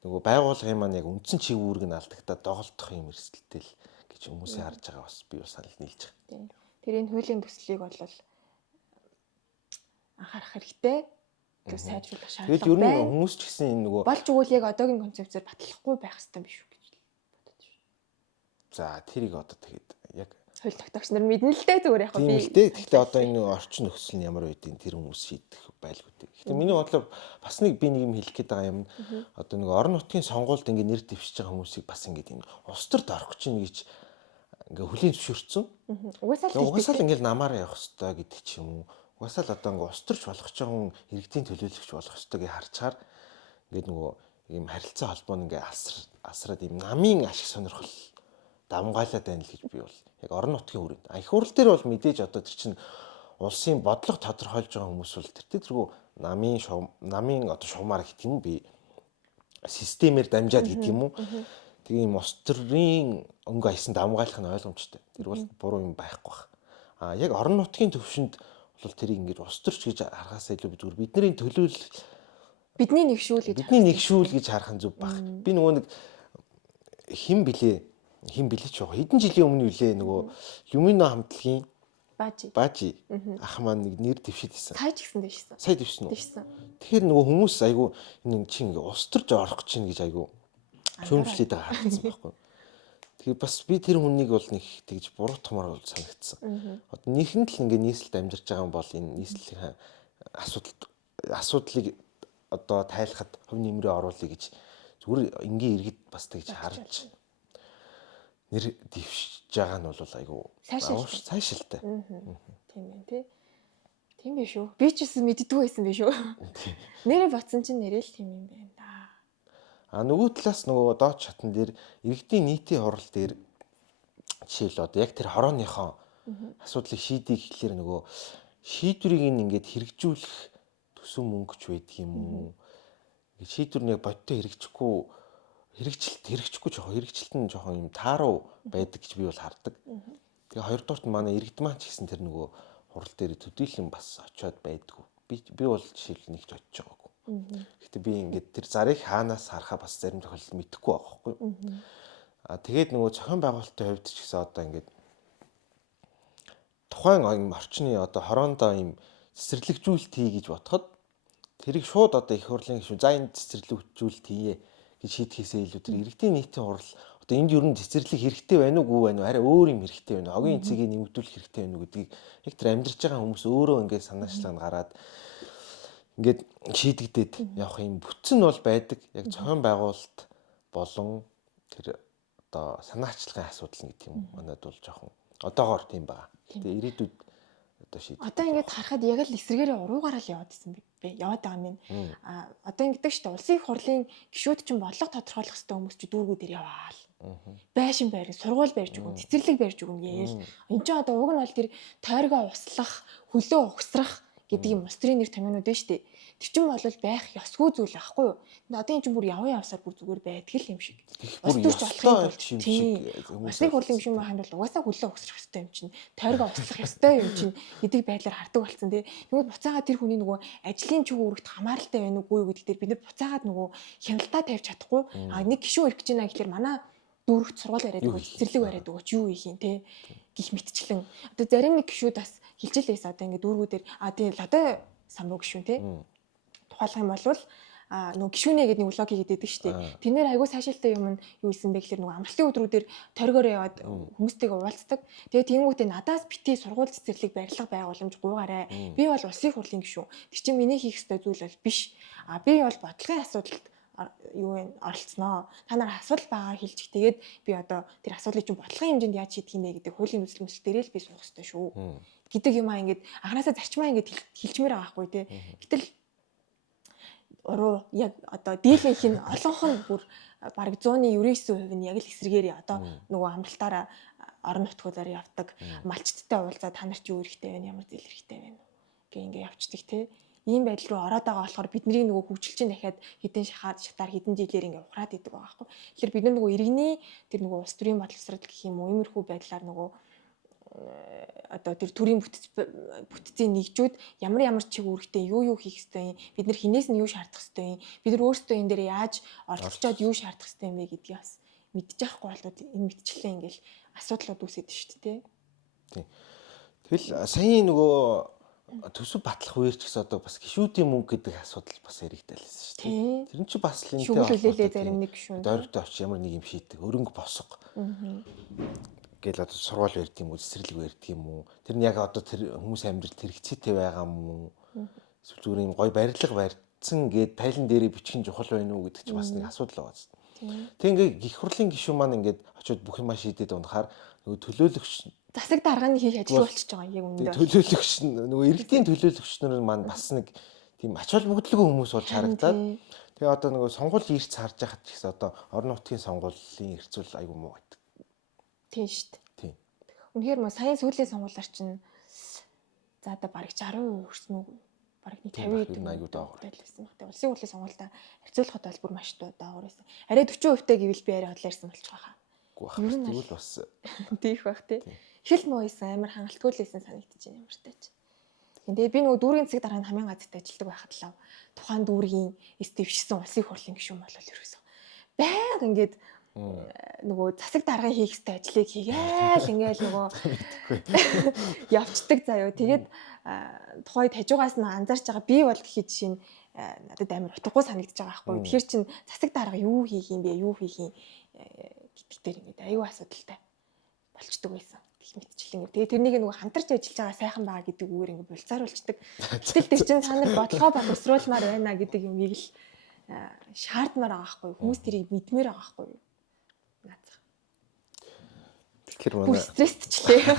нөгөө байгууллагын маань яг үндсэн чиг үүрэг нь алдагдаад доголдох юм эрсдэлтэй л гэж хүмүүсийн харж байгаа бас би бас санал нийлж байгаа. Тэр энэ хуулийн төслийг бол анхаарах хэрэгтэй. гэж сайжруулах Тэгээд шаардлага ер нь байна. хүмүүс ч гэсэн энэ нөгөө Болж өгвөл яг одоогийн концепцээр батлахгүй байх хэрэгтэй биш үү гэж бодож байна. за тэрийг одоо тэгээд яг Хууль тогтоогч нар мэднэ л дээ зүгээр яг тийм л дээ. Гэхдээ одоо энэ орчин нөхцөл нь ямар байдгийг тэр хүмүүс шийдэх байлгүй дээ. Гэхдээ миний бодлоор бас нэг би нэг юм хэлэх гээд байгаа юм. Одоо нэг орон нутгийн сонгуульд ингээ нэр дэвшиж байгаа хүмүүсийг бас ингээ энэ улс төрд орох гэж нэг ингээ хүлийн зөвшөөрсөн. Угаасаа л ингээл намаараа явах хэрэгтэй гэдэг ч юм уу. Угаасаа л одоо ингээ улс төрч болох ч юм иргэдийн төлөөлөгч болох хэрэгтэй гэж харчаар ингээ нөгөө ийм харилцаа холбоо нь ингээ асраад ийм намын ашиг сонирхол давмгаалаад байна л гэж би бол яг орон нутгийн хүрээнд. Их хурл дээр бол мэдээж одоо тэр чинь улсын бодлого тодорхойлж байгаа хүмүүс бол тэргүй намын одоо шугамар гэдэг юм би системээр дамжаад гэдэг юм уу. Тэгээ юм улс төрийн өнгө аясан давмгаалах нь ойлгомжтой. Тэр бол буруу юм байхгүй бах. А яг орон нутгийн төвшөнд бол тэрийг ингэж улс төрч гэж харахаас илүү бидний төлөөлөл бидний нэгшүүл гэж харах нь зөв баг. Би нөгөө нэг хэн блэ ч яг хэдэн жилийн өмнө үлээ нөгөө Lumino хамтлагийн Бажи ах маань нэг нэр дэвшиж ирсэн. Сая ч гэсэн дэвшсэн. Сая дэвшсэн үү? Тэгэхээр нөгөө хүмүүс айгу энэ чи ингээ улс төрж орох гэж гэж айгу шүүмжлээд байгаа харагдсан байхгүй. Тэгээ бас би тэр хүнийг бол нэг тэгж буруутгамаар бол санагдсан. Одоо нийгэмд л ингээ нийслэлд амьдарч байгаа юм бол энэ нийслэлийн асуудлыг одоо тайлахад хувь нэмрээ оруулъя гэж зүгээр энгийн иргэд бас тэгж харж нэр дэвшиж байгаа нь бол айгу сайшилтай. Тийм ээ тий. Тийм биш үү? Би ч гэсэн мэддэггүй байсан биш үү? Нэрээ батсан чинь нэрээ л тийм юм байна да. А нөгөө талаас нөгөө доод шатн дээр иргэдийн нийтийн хурал дээр жишээл одоо яг тэр хорооныхоо асуудлыг шийдэх гэхлээр нөгөө шийдвэрийг ингээд хэрэгжүүлэх төсөв мөнгөч байдаг юм уу? Шийдвэр нэг бодтой хэрэгжихгүй хэрэгжилт нь жоохон юм тааруу байдаг гэж би бол хардаг. Тэгээ хоёрдугаарт манай иргэд маань ч гэсэн тэр нөгөө хурал дээр төдийлөн бас очиод байдгүй. Би бол жишээл нэгч очиж байгаагүй. Гэхдээ би ингээд тэр зарыг хаанаас харахаа бас зарим тохиолдолд мэдэхгүй байгаа байхгүй. А тэгээд нөгөө зохион байгуулалтын хувьд ч гэсэн одоо ингээд тухайн орчны одоо хороондоо юм цэцэрлэгжүүлэлт хий гэж бодоход тэрийг шууд одоо их хурлын гишүүн за энэ цэцэрлэгжүүлэлт хийе гэж шийдэхээсээ илүү тэр иргэдийн нийтийн хурал одоо энд ер нь цэцэрлэг хэрэгтэй байна уу байна уу арай өөр юм хэрэгтэй байна уу огийн эцгийг нэмэгдүүлэх хэрэгтэй байна уу гэдгийг яг тэр амьдарч байгаа хүмүүс өөрөө ингээд санаачлаа гараад ингээд шийдэгдээд явах юм бүтэн бол байдаг яг зохион байгуулалт болон тэр одоо санаачлагын асуудал гэдэг юм манайд бол жоохон одоогоор тийм байгаа. Тэгээ ирээдүйд одоо шийдэх. Одоо ингээд харахад яг л эсрэгээрээ уруугаараа л яваад исэн бэ. Яваад байгаа юм. Одоо ингэдэг шүү дээ. Улсын их хурлын гишүүд чинь бодлого тодорхойлох хэрэгтэй хүмүүс чи дүүргүүдээр яваал. Байшин байр, сургууль барьж өгөн, цэцэрлэг барьж өгөн гээл. Энд чинь одоо уг нь бол тэр тойргоо услах, хөлөө угсрах гэдэг юм улс төрийн нэр томьёонууд байна шүү дээ. Тэр чинь бол байх ёсгүй зүйл байхгүй юу? Одоо энэ чинь бүр яван явсаар бүр зүгээр байдаг юм шиг. Улс төрч болохын тулд улсын хурлын гишүүн байханд бол угаасаа хөлөө угсрах ёстой юм чинь, тойргоо услах ёстой юм чинь гэдэг байдлаар хардаг болсон тий. Нөгөө буцаагаад тэр хүний нөгөө ажлын чиг үүрэгт хамааралтай байна уугүй юу гэдэг дээр бид нар буцаагаад нөгөө хяналтаа тавьж чадахгүй. А нэг гишүүн ирэх гэж байна гэхэлэр манай дүүрэгт сургууль бариад өгөө, цэцэрлэг бариад өгөөч юу хийх юм те гих мэтчлэн. Одоо зарим нэг гишүүд бас хэлж лээс одоо ингээд дүүргүүдээр тийм л одоо самбуу гишүүн те тухайлах юм бол нөгөө гишүүнээ гэдэг нэг влог хийгээд байдаг шүү дээ. Тэрнэр айгүй сайшаалтай юм нь юу исэн бэ гэхэлэр нөгөө амралтын өдрүүдээр тойргоороо яваад хүмүүстэйгээ уулздаг. Тэгээ тэнгүүтээ надаас бити сургууль цэцэрлэг барилга байгууламж гуугаарай. Би бол улсын хурлын гишүүн. Тэр чинь миний хийх ёстой зүйл бол биш. Би бол бодлогын асуудалд юу вэ оролцсноо. Та нар асуудал байгаа хэлчих. Тэгээд би одоо тэр асуудлыг чинь бодлогын хэмжээнд яаж шийдэх юм бэ гэдэг хуулийн үзэл мэдлэг дээрээ л би суух ёстой шүү. Гэдэг юм ингээд анханасаа зарчмаа ингээд хэлчмээр байгаа байхгүй тий. Гэтэл уруу яг одоо дийлэнх нь олонх нь бүр бараг 199% нь яг л эсрэгээр одоо нөгөө амралтаараа орон нутгуулаар явдаг. Малчттай уулзаад та нарт юу хэрэгтэй вэ? Ямар зээл хэрэгтэй вэ? Гэ ингээд явцдаг тий. Ийм байдал руу ороод байгаа болохоор бидний нөгөө хөгжилчин дахиад хэдэн шатаар хэдэн жилээр ингээ ухраад идэг байгаа байхгүй. Тэгэхээр бид нар нөгөө иргэний тэр нөгөө улс төрийн бодлогосрол гэх юм уу иймэрхүү байдлаар нөгөө одоо тэр төрийн бүтцийн нэгжүүд ямар чиг үүрэгтэй юу хийх ёстой юм бид нар хинээс нь юу шаардах ёстой юм бид нар өөрсдөө энэ дээр яаж оролцоод юу шаардах ёстой юм бэ гэдгийг бас мэдчих байхгүй болоод энэ мэдчлээ ингээл асуудлууд үүсэдэг шүү дээ тий. Тэгэл саяны нөгөө төсөв батлах үеэр ч гэсэн одоо бас гişүүдийн мөнгө гэдэг асуудал бас яригдал байсан шүү дээ. Тийм. Тэр нь чи бас л энэтэй Шүглүүлээлээ зарим нэг гişүүн. дойрогтой очиж ямар нэг юм шийдэг. Өрөнгө босго. Гэл одоо сургууль барьд юм уу, цэцэрлэг барьд юм уу? Тэр нь яг одоо тэр хүмүүс амьдралд хэрэгцээтэй байгаа юм уу? Эсвэл зүгээр юм гоё барилга барьцсан гээд тайлан дээрээ бичих нь чухал байна уу гэдэг чи бас нэг асуудал байгаа зү. Тэг ингээ гих хурлын гишүүн маань ингээд очиод бүх юмаа шийдээд унахаар нөгөө төлөөлөгч засаг даргааны хийх ажил болчихж байгаа яг үүндээ. төлөөлөгч нөгөө иргэдийн төлөөлөгч нар маань бас нэг тийм ач холбогдолгүй хүмүүс болж харагдаад тэгээ одоо нөгөө сонгуул ирц харж байхад ч гэсэн одоо орон нутгийн сонгуулийн ирцүүл айгу муу байдаг. Тийм шүү дээ. Тийм. Үнэхээр мөн саяын сүүлийн сонгуулиар чинь за одоо бараг 60% хүрсэн үү? Бараг нэг 50% аюу даагуур байсан баг. Улсын хурлын сонгуультай харьцуулахад бол бүр маш даагуур байсан. Арай 40%-тэй гэвэл би арай хотлоо ирсэн болчих واخа. Тэгвэл бас тийх баг тий. Хэл муу байсан амар хангалтгүй л байсан санагдаж байна ямар тач. Тэгээд би нөгөө дүүргийн засаг даргааны хамгийн газарт ажилладаг байхад л тухайн дүүргийн эсдэвчсэн улсын хурлын гишүүн болол ерөөсөө байг ингээд нөгөө засаг даргын хийх ёстой ажлыг хийгээл ингээл нөгөө явцдаг заяо. Тэгээд тухайд хажуугаас нь анзаарч байгаа би бол гэхэд жишээ нь надад амар утгагүй санагдаж байгаа байхгүй. Тэгэхээр чин засаг дарга юу хийх юм бэ? Юу хийх юм гэдэг дээр ингээд аюу асуудалтай болчдөг байсан. Их мэдчлэн. Тэгээ тэрнийг нөгөө хамтарч ажиллаж байгаа сайхан байгаа гэдэг үгээр ингээд булцааруулцдаг. Гэтэл тэр чин та нар бодлогоо боловсруулмаар байна гэдэг юмыг л шаардмаар байгаа байхгүй. Хүмүүс тэрийг мэдмээр байгаа байхгүй. тэгэхээр Бүр стрессчлээ.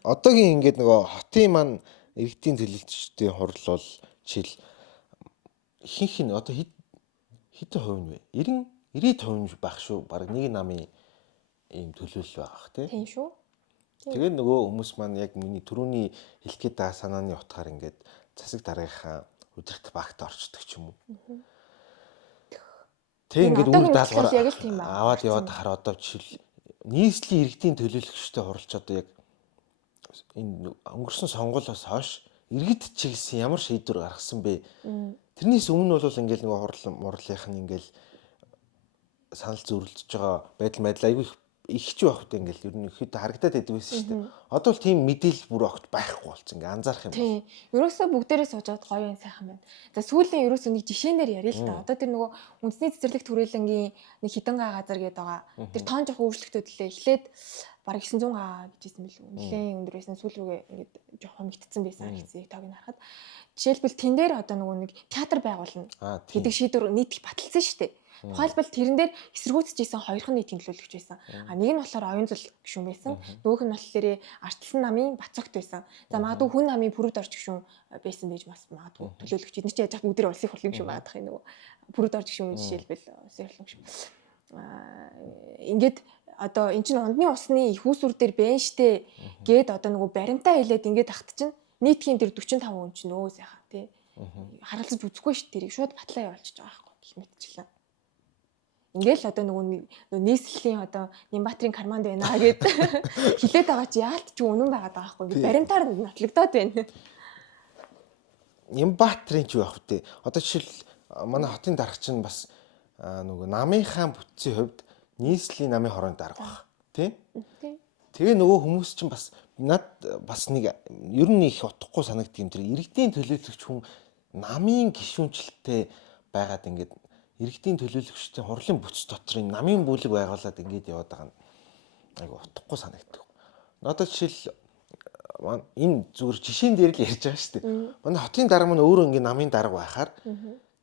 Одоогийн ингээд нөгөө хотын маань иргэдийн төлөөлөгчдийн хурл бол жишээл ихэнх нь одоо хэдэн хувь нь вэ? 90% байх шүү. Бараг нэг намын ийм төлөөлөл байгаа х тийм шүү. Тэгээд нөгөө хүмүүс маань яг миний түрүүний хэлэх гээд байгаа санааны утгаар ингээд засаг даргийнхаа удирдах багт орчдөг ч юм уу. Тэг ингээд үр даалгавар аваад яваад хахаар одоо жишээл нийслэлийн иргэдийн төлөөлөгчтэй хуралч одоо яг энэ өнгөрсөн сонгуулиос хойш иргэд чиглэсэн ямар шийдвэр гаргасан бэ? Тэрнээс өмнө бол ингээл нөгөө хурлын мурлынх нь ингээл санал зөрөлдөж байгаа байдал айгүй ихч байх үү ингээл ер нь ихэд харагдаад байдаг байсан шүү дээ. Одоо бол тийм мэдээлэл бүр огт байхгүй болсон. Ингээ анзаарах юм. Тийм. Ерөөсөө бүгдээрээ суужгаад гоё юм сайхан байна. За сүүлийн ерөөсөө нэг жишээнээр ярил л та. Одоо тэр нөгөө үндэсний цэцэрлэгт хүрээлэнгийн нэг хідэн га газар гэдэг байгаа. Тэр тоон жоох өөрчлөлтүүд лээ. Эхлээд бараг 900 га гэжсэн билүү. Нэлээд өндөр байсан. Сүүл рүүгээ ингээд жоохон мэгтцсэн байсан хэрэгцээг таг нь харахад. Жишээлбэл тэн дээр одоо нөгөө нэг театр байгуулна гэдэг шийдвэр нийт баталсан шүү дээ. Тухайлбал тэрэн дээр эсэргүүцэжсэн хоёрхан нийтийн төлөөлөгч байсан. Нэг нь болохоор оюун зул гишүүн байсан. Нөгөөх нь болохоор Арчилсан намын Бацогт байсан. За магадгүй хүн намын Бүрд орж гишүүн байсан байж магадгүй төлөөлөгч. Эдгээр чи яаж яг бүгд улсын хурлын гишүүн байгаад байгаа нөгөө Бүрд орж гишүүн жишээлбэл улсын хурлын гишүүн. Ингээд одоо эн чинь ундны усны их усүр дээр бэн штэ гээд одоо нөгөө баримтаа хэлээд ингээд ахт чинь нийтхийн тэр 45% чинь өө сайхан тий. Харгалзаж үзэхгүй ш тэрийг шууд батлаа явуулчих байгаа байхгүй гэх мэтчлээ. Ингээл одоо нөгөө нийслэлийн одоо Нямбатрын карманд байна гэд хилээд байгаа чи яалт чи үнэн байгаад байгаа байхгүй. Баримтаар нотлогдоод байна. Нямбатрын ч байх үү. Одоо жишээл манай хотын дарга чинь бас нөгөө намынхаа бүтцийн хувьд нийслэлийн намын хороонд дарга баг. Тий? Тэгээ нөгөө хүмүүс чинь бас над бас нэг ер нь их утгагүй санагддаг юм. Тэр иргэдийн төлөөлөгч хүн намын гишүүнчлэлтэй байгаад ингээд иргэдийн төлөөлөгчдийн хурлын бүтц дотор энэ намын бүлэг байгуулад ингээд яваад байгаа нь айгу утгагүй санагддаг. Надад жишээл энэ зүгээр жишээн дээр л ярьж байгаа шүү дээ. Манай хотын дарга маань өөрөө ингээд намын дарга байхаар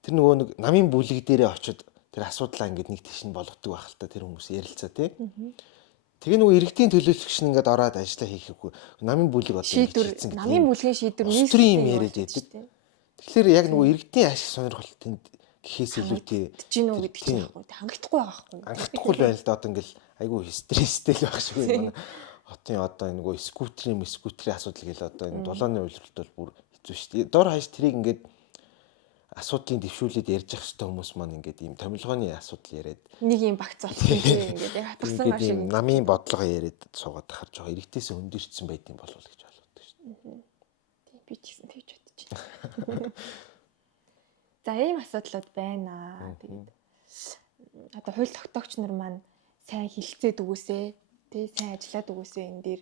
тэр нөгөө нэг намын бүлэг дээрээ очиод тэр асуудлаа ингээд нэг тийш нь болгодог байх л та тэр хүмүүс ярилцаа тий. Тэгээ нөгөө иргэдийн төлөөлөгч нь ингээд ороод ажиллаа хийхгүй намын бүлэг одоо хийсэн гэдэг. Намын бүлгийн шийдвэр нийслэлийн юм яриад байдаг. Тэгэхээр яг нөгөө иргэдийн ашиг сонирхол тэнд гэхээс илүүтэй чинь үү гэдэг чинь байхгүй хангалтгүй байгаа байхгүй. Хангалтгүй л байна л да одоо ингээл айгүй стресстэй л байх шиг байна. Хотын одоо нөгөө скутерийн асуудал гээл одоо энэ дулааны уйлралт бол бүр хэцүү шүү дээ. Дор хаяж тэрийг ингээд асуудлыг дэвшүүлээд ярьж ах хэвээр хүмүүс маань ингээд ийм томилгооны асуудал яриад нэг юм багц болчихсон тийм ингээд яг хатгсан маш шиг намын бодлого яриад суугаад тахаар жоо иргэдээс өндөрчсөн байт юм болов уу гэж бодлоо шүү дээ. Тийм би ч гэсэн тэгж бодож байна. За ийм асуудлууд байна. Тэгээд одоо хууль тогтоогч нар маань сайн хилцээд үгүйсээ тий сайн ажиллаад үгүйсээ энэ дээр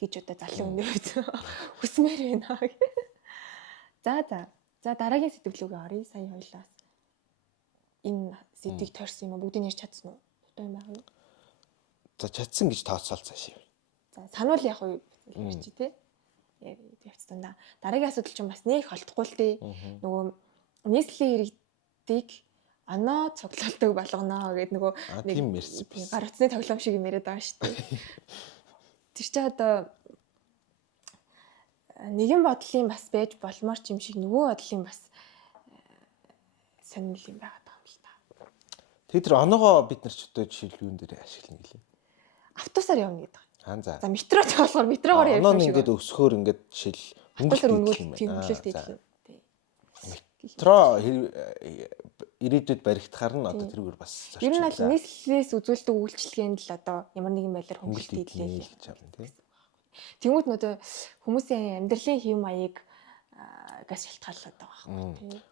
гэж одоо залуу өнөр хүсмээр байна. За дараагийн сэтгэлүүгээ оръё. Сая хоёлаас энэ сэдвийг тойрсон юм бүгдийг ярьж чадсан уу? Дутуу юм байгаа юу? За чадсан гэж тооцоол цааш. За сануул яг уу ярьчих тий. Явцсан да. Дараагийн асуудал чинь бас нэг холдохгүй л дээ. Нөгөө нийслэлийн иргэдийг оноо цуглуулдаг болгоно гэдэг нөгөө тийм ярьсан биш. гар утасны тоглоом шиг юм яриад байгаа шүү дээ. Тэр чинь одоо нэгэн бодлын бас байж болмоор ч юм шиг нөгөө бодлын бас сонирхол юм байгаа даа юм л та. Тэгээд тэр оноогоо бид нар ч одоо жишээл юун дээр ашиглана гэлээ. Автобусаар явна гэдэг. За. За метротой болохоор метрогоор явж байгаа шиг. Ингээд өсгөөр ингээд жишээл автобусаар өнгөрөх тийм хөлөлт идэх юм. Метро ирээдүйд баригдахаар нь одоо тэрүүгээр бас зорчигдсон. Ер нь аль нийслэлээс үзүүлдэг үйлчлэгээнд л одоо ямар нэгэн байдлаар хөнгөлт идлээ гэж байна тийм. Тэнгүүд нөгөө хүмүүсийн амьдралын хэв маяг газ шалтгаалаад байгаа байхгүй тийм.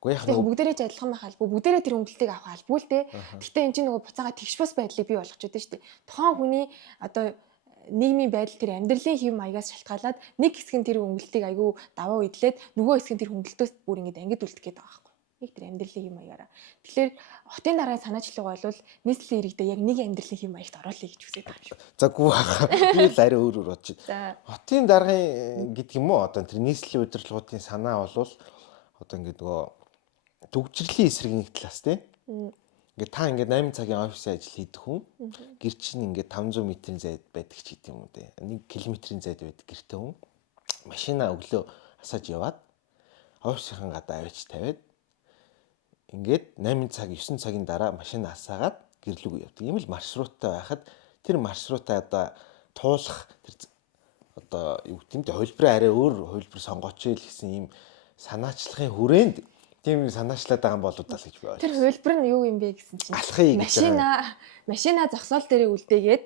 Үгүй яг бүгдээрээ ч адилхан байх албагүй бүгдээрээ тэр хөнгөлтийг авах албагүй л дээ. Гэхдээ энэ чинь нөгөө буцаага тэгш бас байдлыг бий болгочиход байна шүү дээ. Тухайн хүний одоо нийгмийн байдал тэр амьдралын хэв маягаас шалтгаалаад нэг хэсэг нь тэр хөнгөлтийг айгүй даваа идлээд нөгөө хэсэг нь тэр хөнгөлтөөс бүр ингэж ангид үлдэх гээд байгаа байхгүй. Нэг тэр амьдралын хэв маягаараа. Тэгэхээр хотын дараагийн санаачлага бол нийслэлийн иргэдээ яг нэг амьдралын хэв маягт оруулъя гэж хүсэж байгаа юм шиг. За гүү хаа. Би л арай өөр бодож байна. Хотын дараагийн гэдэг юм уу одоо тэр нийслэлийн удирдлагуудын санаа бол одоо ингэ нөгөө төгжрлийн эсрэг нэг талаас тийм. Ингээ та ингээ 8 цагийн офисын ажил хийдэг хүн гэр чинь ингээ 500 м-ийн зайд байдаг ч гэдэг юм уу те 1 км-ийн зайд байдаг гэртэй хүн машина өглөө асааж яваад офисын гадаа авчиж тавиад ингээд 8 цаг 9 цагийн дараа машина асаагаад гэрлүүг явдаг. Ийм л маршруттай байхад тэр маршрутаа одоо туулах тэр одоо юу гэдэг юм те хувилбараа арай өөр хувилбар сонгооч л гэсэн ийм санаачлагын хүрээнд тийм санаачлаад байгаа юм болоо даа гэж би ойлгоо. Тэр хувилбар нь юу юм бэ гэсэн чинь алхахыг машина зогсоол дээрээ үлдээгээд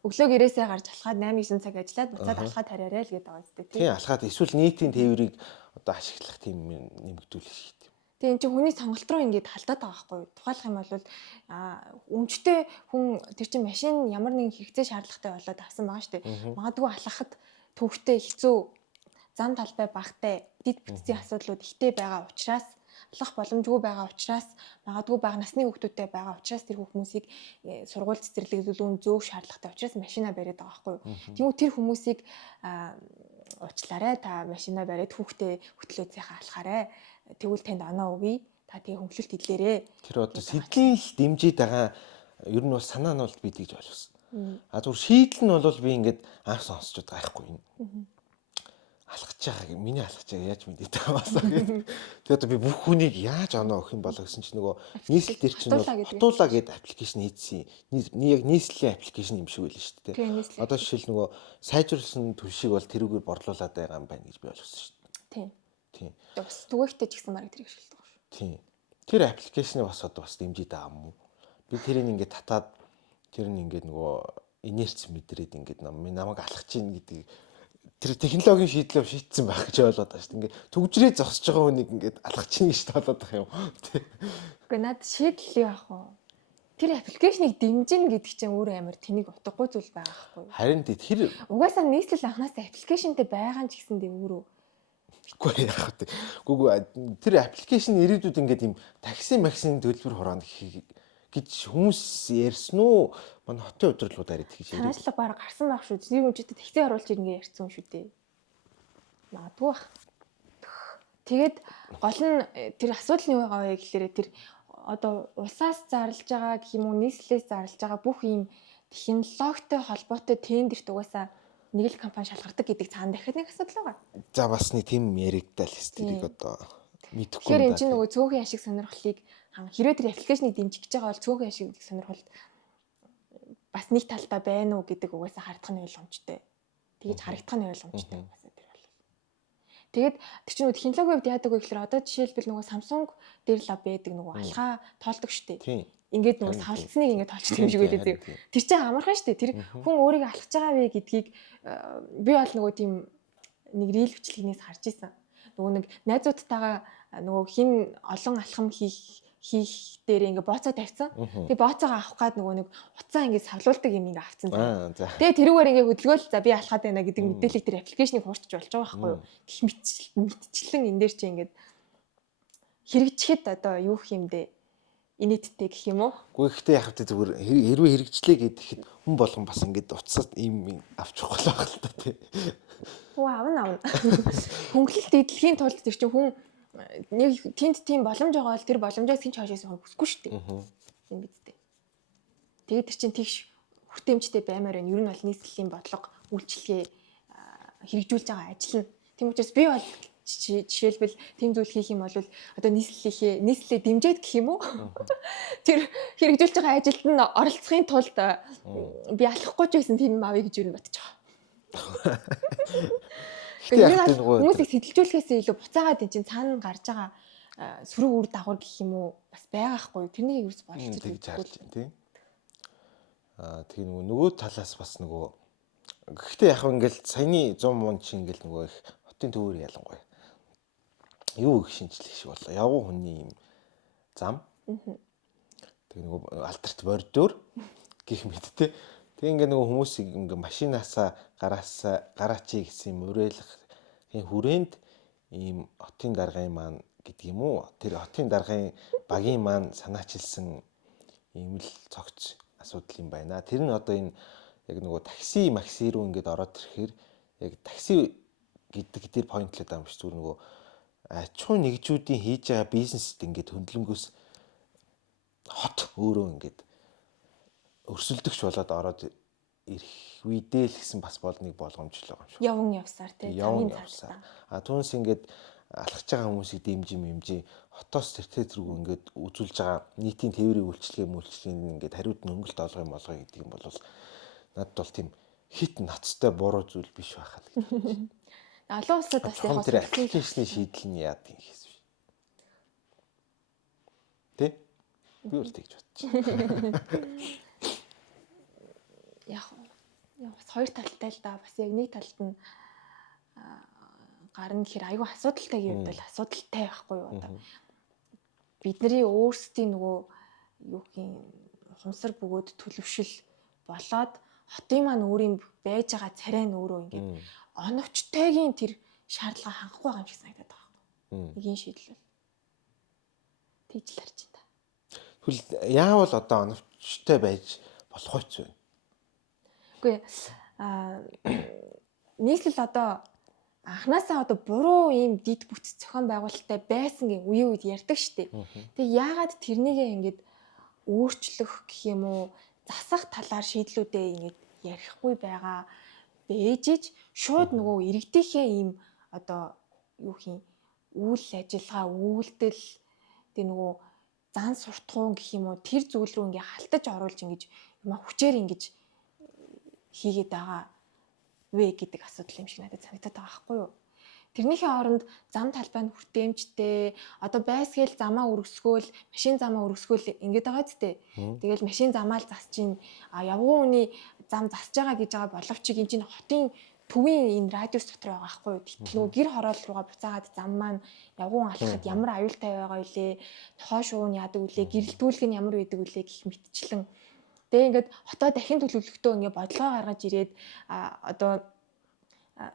өглөө гэрээсээ гарч алхаад 8-9 цаг ажиллаад буцаад алхаад хараарай л гэдэг байгаа үстэй тийм алхаад эсвэл нийтийн тээврийг одоо ашиглах тийм нэмэгдүүлэх шиг тийм. Тэгээ эн чинь хүний сонголт руу ингээд халдаад байгаа байхгүй юу? Тухайлах юм бол өмчтэй хүн тэр чинь машин ямар нэгэн хэрэгцээ шаардлагатай болоод авсан байгаа шүү дээ. Магадгүй алхахад төвхтэй хэцүү зам талбай багтай дид бүтцийн асуудлууд ихтэй байгаа учраас алах боломжгүй байгаа учраас магадгүй бага насны хүүхдүүдтэй байгаа учраас тэр хүмүүсийг сургууль цэцэрлэгдүүлүүн зөөх шаардлагатай учраас машина бариад байгаа байхгүй юу. Тэгвэл тэр хүмүүсийг уучлаарай та машина бариад хүүхдээ хөтлөөцийнхаа алхаарай. Тэгвэл танд оноо өгье. Та тэгээ хөнгөлөлт идлээрээ. Тэр одоо сэдлийн дэмжиж байгаа ер нь бол санаа нь бол би тэгж ойлгосон. Зүгээр шийдэл нь бол би ингээд анх сонсчод байгаа байхгүй юу. Алхаж байгаа миний алхаж байгаа яаж мэдээд байгаа басаа гэдэг. Тэгээд одоо би бүх хүнийг яаж оноо өгөх юм болоо гэсэн чинь нөгөө нийслэл дээр чинь хатуулаа гэдэг аппликейшн хийсэн. Яг нийслэлийн аппликейшн юм шиг байл шүү дээ. Одоо жишээл нөгөө сайжруулсан түвшиг бол тэрүүгээр борлуулад байгаа юм байна гэж би ойлгосон шүү дээ. Тийм. Бас түгээхтэй ч гэсэн марыг тэрийг шилдэг шүү. Тийм. Тэр аппликейшнийг бас одоо бас дэмжиж байгаа юм уу? Би тэрийг ингээд татаад тэр нь ингээд нөгөө инерц мэдрээд ингээд намайг алхаж ийн гэдэг тэр технологийн шийдлээ шийдсэн байх гэж ойлгоод байгаа шүү дээ. Ингээд төгжрээ зогсож байгаа хүнийг ингээд алхаж ийн гэж толоод байгаа юм. Үгүй наад шийдэл яах вэ? Тэр аппликейшнийг дэмжин гэдэг чинь өөрөө амар тэнийг утгагүй зүйл байгаа байхгүй юу? Харин тэр угаасаа нийслэл анханасаа аппликейшнтэй байгаа нь ч гэсэндээ өөрөө үгүй яах вэ? Гүг тэр аппликейшн ирээдүйд ингээд юм такси максины төлбөр хураад гэж хүмүүс ярьсан уу? Манай хотын удирдлагуудаар гэж ярьдаг. Санаачлаг баг гарсан байх шүү. Нэг үжитэй такси оруулж ирнэ гэж ярьсан шүү дээ. Магадгүй бах. Тэгээд гол нь тэр асуудал нь юу байгаа вэ гэхээр тэр одоо улсаас зарлж байгаа гэх юм уу нийслэлээс зарлж байгаа бүх ийм технологитой холбоотой тендерт угаасаа нэг л компани шалгардаг гэдэг цаана дахиад нэг асуудал байгаа. За бас нэг тийм яригдал тэрийг одоо мэдэхгүй. Тэгэхээр энэ чинь нөгөө цөөхөн ашиг сонирхлыг хэрвээ тэр аппликейшнийг дэмжиж байгаа бол цөөхөн ашиг сонирхолд бас нэг талдаа байна уу гэдэг угаасаа харагдах нь ойлгомжтой. Тэгэж харагдах нь ойлгомжтой угаасаа тэр бол. Тэгээд тэр чинь нөгөө технологийн хувьд яадаг вэ гэхээр одоо жишээлбэл нөгөө Samsung дээр л байдаг нөгөө алхаа тоолдог шүү дээ. Ингээд нөгөө савлцныг ингээд тоолчих юм шиг байлээ. Тэр чинь амархан шүү дээ. Тэр хүн өөрийгөө алхаж байгаа вэ гэдгийг би бол нөгөө тийм нэг рил бичлэгнээс харж исэн. Нөгөө нэг найзуудтайгаа нөгөө хин олон алхам хийх дээр ингээ бооцоо тавьсан. Тэгээ бооцоогоо авах гад нөгөө нэг уцаа ингээ савлуулдаг юм ингээ авцсан. За. Тэгээ тэрүүгээр ингээ хөдөлгөөл за би алхаад байна гэдэг мэдээллийг тэр аппликейшнийг хуурчиж болж байгаа байхгүй юу. Гэх мэтчлэн энэ дээр чи ингээ хэрэгжихэд одоо юу гэх юм бэ? Инээдтэй гэх юм уу? Гэхдээ ихтэй яг хэвтэ зүгээр хэрвээ хэрэгжлээ гэхэд хүн болгон бас ингээд уцаад ийм авчих гол байх л та тий. Авна. Хөнгөлөлт эдлэхийн тулд тэр чинь хүн нэг тэнд тийм боломж байгаа бол тэр боломжоос хин ч хойшоос хүсэхгүй шүү дээ. Тийм биз дээ. Тэгээд тэр чинь тэгш хүртээмжтэй баймаар байна. Ер нь бол нийслэлийн бодлого, үйлчлэгээ хэрэгжүүлж байгаа ажил нь. Тийм учраас би бол жишээлбэл тийм зүйл хийх юм бол одоо нийслэлээ дэмжиж гэх юм уу? Тэр хэрэгжүүлж байгаа ажилд нь оролцохын тулд би алахгүй ч байсан тийм авъя гэж юу бодож байгаа. Хүмүүсийг сэтэлжүүлэхээс илүү буцаагаад энэ чинь цаана гарч байгаа сөрөг үр дагавар гэх юм уу бас байгаахгүй. Тэрнийг юус болчих тэгж харж байна тийм. Тэгээ нөгөө талаас бас нөгөө гэхдээ яг ингээл саяны 100 мунд чи ингээл нөгөө их хотын төвөр ялангуяа юу их шинжлэх шиг боллоо. Явган хүний юм зам. Тэгээ нөгөө алдарт бордоор гих мэд те. Тэгээ ингээ нөгөө хүмүүсийг ингээ машинаасаа гараачи гэсэн юм уриалгахын хүрээнд ийм хотын даргын маань гэдэг юм уу? Тэр хотын даргын багийн маань санаачилсан ийм л цогц асуудал юм байна. Тэр нь одоо энэ яг нөгөө такси макси руу ингээд ороод ирэхээр яг такси гэдэг тэр поинтлаад байгаа юм шиг зүгээр нөгөө аж ахуй нэгжүүдийн хийж байгаа бизнест ингээд хөндлөнгөөс хот өөрөө ингээд өрсөлдөгч болоод ороод ирэх үедээ л гэсэн бас бол нэг болгоомж л байгаа юм шиг. Явн явсаар тий. Явсаар. Түүнээс ингээд алхаж байгаа хүмүүсийг дэмжим хотоос тэртээ зэрэг ингээд үзүүлж байгаа нийтийн тээврийн үйлчлэгийн ингээд хариуд нь өнгөлт олгох юм гэдэг юм бол надад бол тийм хит нацтай буруу зүйл биш байхаа л гэж. Олон улсад бас яг тэр аппликейшний шийдэл нь яадаг юм гэсэн үг. Тэ? Би бол тэгж бодчих. Яг бас хоёр талтай л да. Бас яг нэг талд нь гарна гэхээр айгүй асуудалтайгийн хувьд бол асуудалтай байхгүй юу одоо. Бидний өөрсдийн нөгөө юу гин хумсар бөгөөд төлөвшил болоод хотын маань өөрийн байж байгаа царай нь өөрөө ингээд оновчтойгийн тэр шаардлага хангахгүй байгаа юм шиг санагдаад байгаа байхгүй. Нэгийн шийдэл бол тийж л харж байна. Тэгвэл яавал одоо оновчтой байж болох вэ? Үгүй нийслэл одоо анханасаа одоо буруу ийм дид бүтц зохион байгуулалттай байсан гэх үе үед ярьдаг штеп. Тэгээ яагаад тэрнийгээ ингээд өөрчлөх гэх юм уу засах талаар шийдлүүдээ ингээд ярихгүй байгаа бэжж шууд нөгөө иргэдийнхээ ийм одоо юу хин үйл ажиллагаа үйлдэл тэгээ нөгөө зан суртахуун гэх юм уу тэр зүйл рүү ингээ халтаж оруулж ингэж юм хүчээр ингэж хийгээд байгаа вэ гэдэг асуудал юм шиг надад санагдаад байгаа байхгүй юу. Тэрнийхээ оронд зам талбай нь хүртээмжтэй одоо байсгээл замаа өргөсгөөл машин замаа өргөсгөөл ингэж байгаа зү. Тэгэл машин замаа л засч ийн явган хүний зам засж байгаа гэж байгаа боловч энэ чинь хотын төвийн энэ радиус дотор байгаа байхгүй юу. Гэтэл нөгөө гэр хороол руугаа буцаагаад зам маань явган алхахад ямар аюултай байгаа вэ? Тохоо шуун яадаг үлээ, гэрэлтүүлэг нь ямар байдаг үлээ гэх мэтчлэн. Тэгээ ингээд хотоо дахин төлөвлөлтөө ингээд бодлого гаргаж ирээд одоо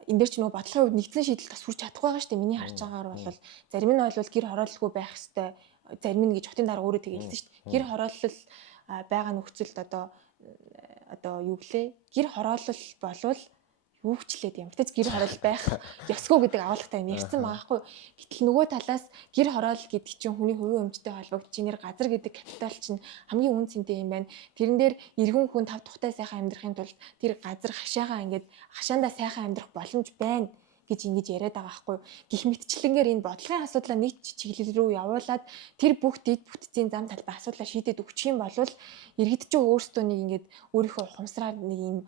энэ дээр ч нөгөө бодлогын хувьд нэгдсэн шийдэл бас хүрч чадахгүй байгаа шүү дээ. Миний харж байгаагаар бол зарим нь бол гэр хорооллгүй байх хэвээр зарим нь гэж хотын дарга өөрөө тэгэлсэн шүү дээ. Гэр хороолол байгаа нөхцөлд одоо юу гэлээ? Гэр хороолол болвол юу хчлээд юм. Гэтэл гэр хороол байх ёсгүй гэдэг агуулгатай юм ярьсан байгаа хгүй. Гэтэл нөгөө талаас гэр хороол гэдэг чинь хүний хувийн өмчтэй холбогдож чинэр газар гэдэг капитал чинь хамгийн үн цэнтэй юм байна. Тэрэн дээр эргэн хүн тав тухтай сайхан амьдрахын тулд тэр газар хашаандаа сайхан амьдрах боломж байна гэж ингэж яриад байгаа хгүй. Гэх мэтчлэнгээр энэ бодлогын асуудлаа нэг чиглэл рүү явуулаад тэр бүх дид бүтцийн зам талбай асуудлаа шийдээд өгчих юм бол иргэд чинь өөрсдөө нэг ингэж өөрийнхөө ухамсараар нэг юм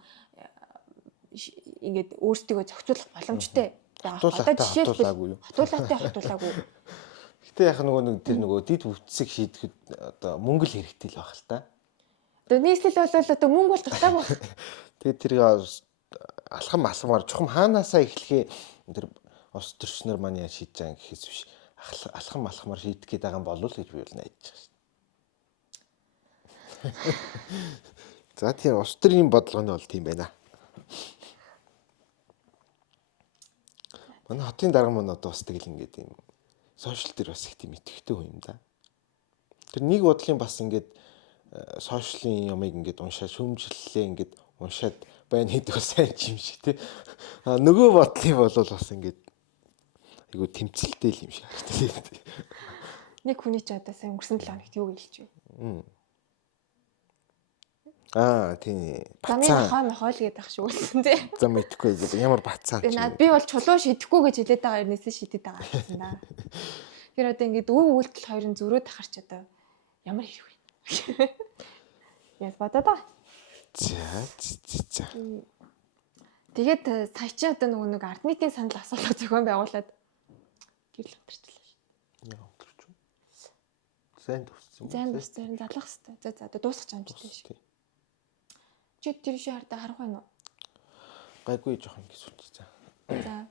ингээд өөрсдийгөө зохицуулах боломжтой байгаа. Одоо жишээлбэл хотуулаагүй. Гэтэ яг нэг тэр дид бүтцийг шийдэхэд одоо мөнгө л хэрэгтэй л байх л та. Одоо нийслэл бол одоо мөнгө бол дутаагүй. Тэгээд тэрийг алхамаар чухам хаанаасаа эхлэхээ тэр ус төрчнөр маань шийдэж байгаа гэхээс биш алхамаар шийдэх гээд байгаа юм болов уу гэж би бол найдаж байна. За тийм улс төрийн бодлого нь бол тийм байна. Манай хотын дарга маань одоо бас тэгэл ингээд юм сошиал дээр бас их тийм итгэвтэй хүн юм да. Тэр нэг бодлын бас ингээд сошиалын ямыг ингээд уншаад шүүмжлэлээ ингээд уншаад байна гэдэг бас сайн юм шиг тий. А нөгөө бодлын бол бас ингээд айгу тэмцэлтэй юм шиг харагдав. Нэг хүний ч одоо сайн өнгөрсөн 7 хоногт юу гэлж вэ? Тийм. Замын мохоо л гэдэг ах шиг үлдсэн тий. За мэдхгүй гэдэг ямар бацаа би бол чулуу шидэхгүй гэж хэлээд байгаа ернээсээ шидэд байгаа гэсэн да. Тэр одоо ингээд өв үйлдэл хоёрын зөрөөд ахарч одоо ямар хэрэг вэ? Яс бодоод байгаа. За. Тэгээд сая чи одоо нэг ард нийтийн санал асуулга зохион байгуулад гэрэл өдөрчлээ шүү. Яа өдөрч үү? Сайн туссан. Зайн туссан залах хэвээр. За одоо дуусах чамжтай шүү. Чи тэр шиг харах байна уу? Гайгүй жоохон гэсэн үг за. За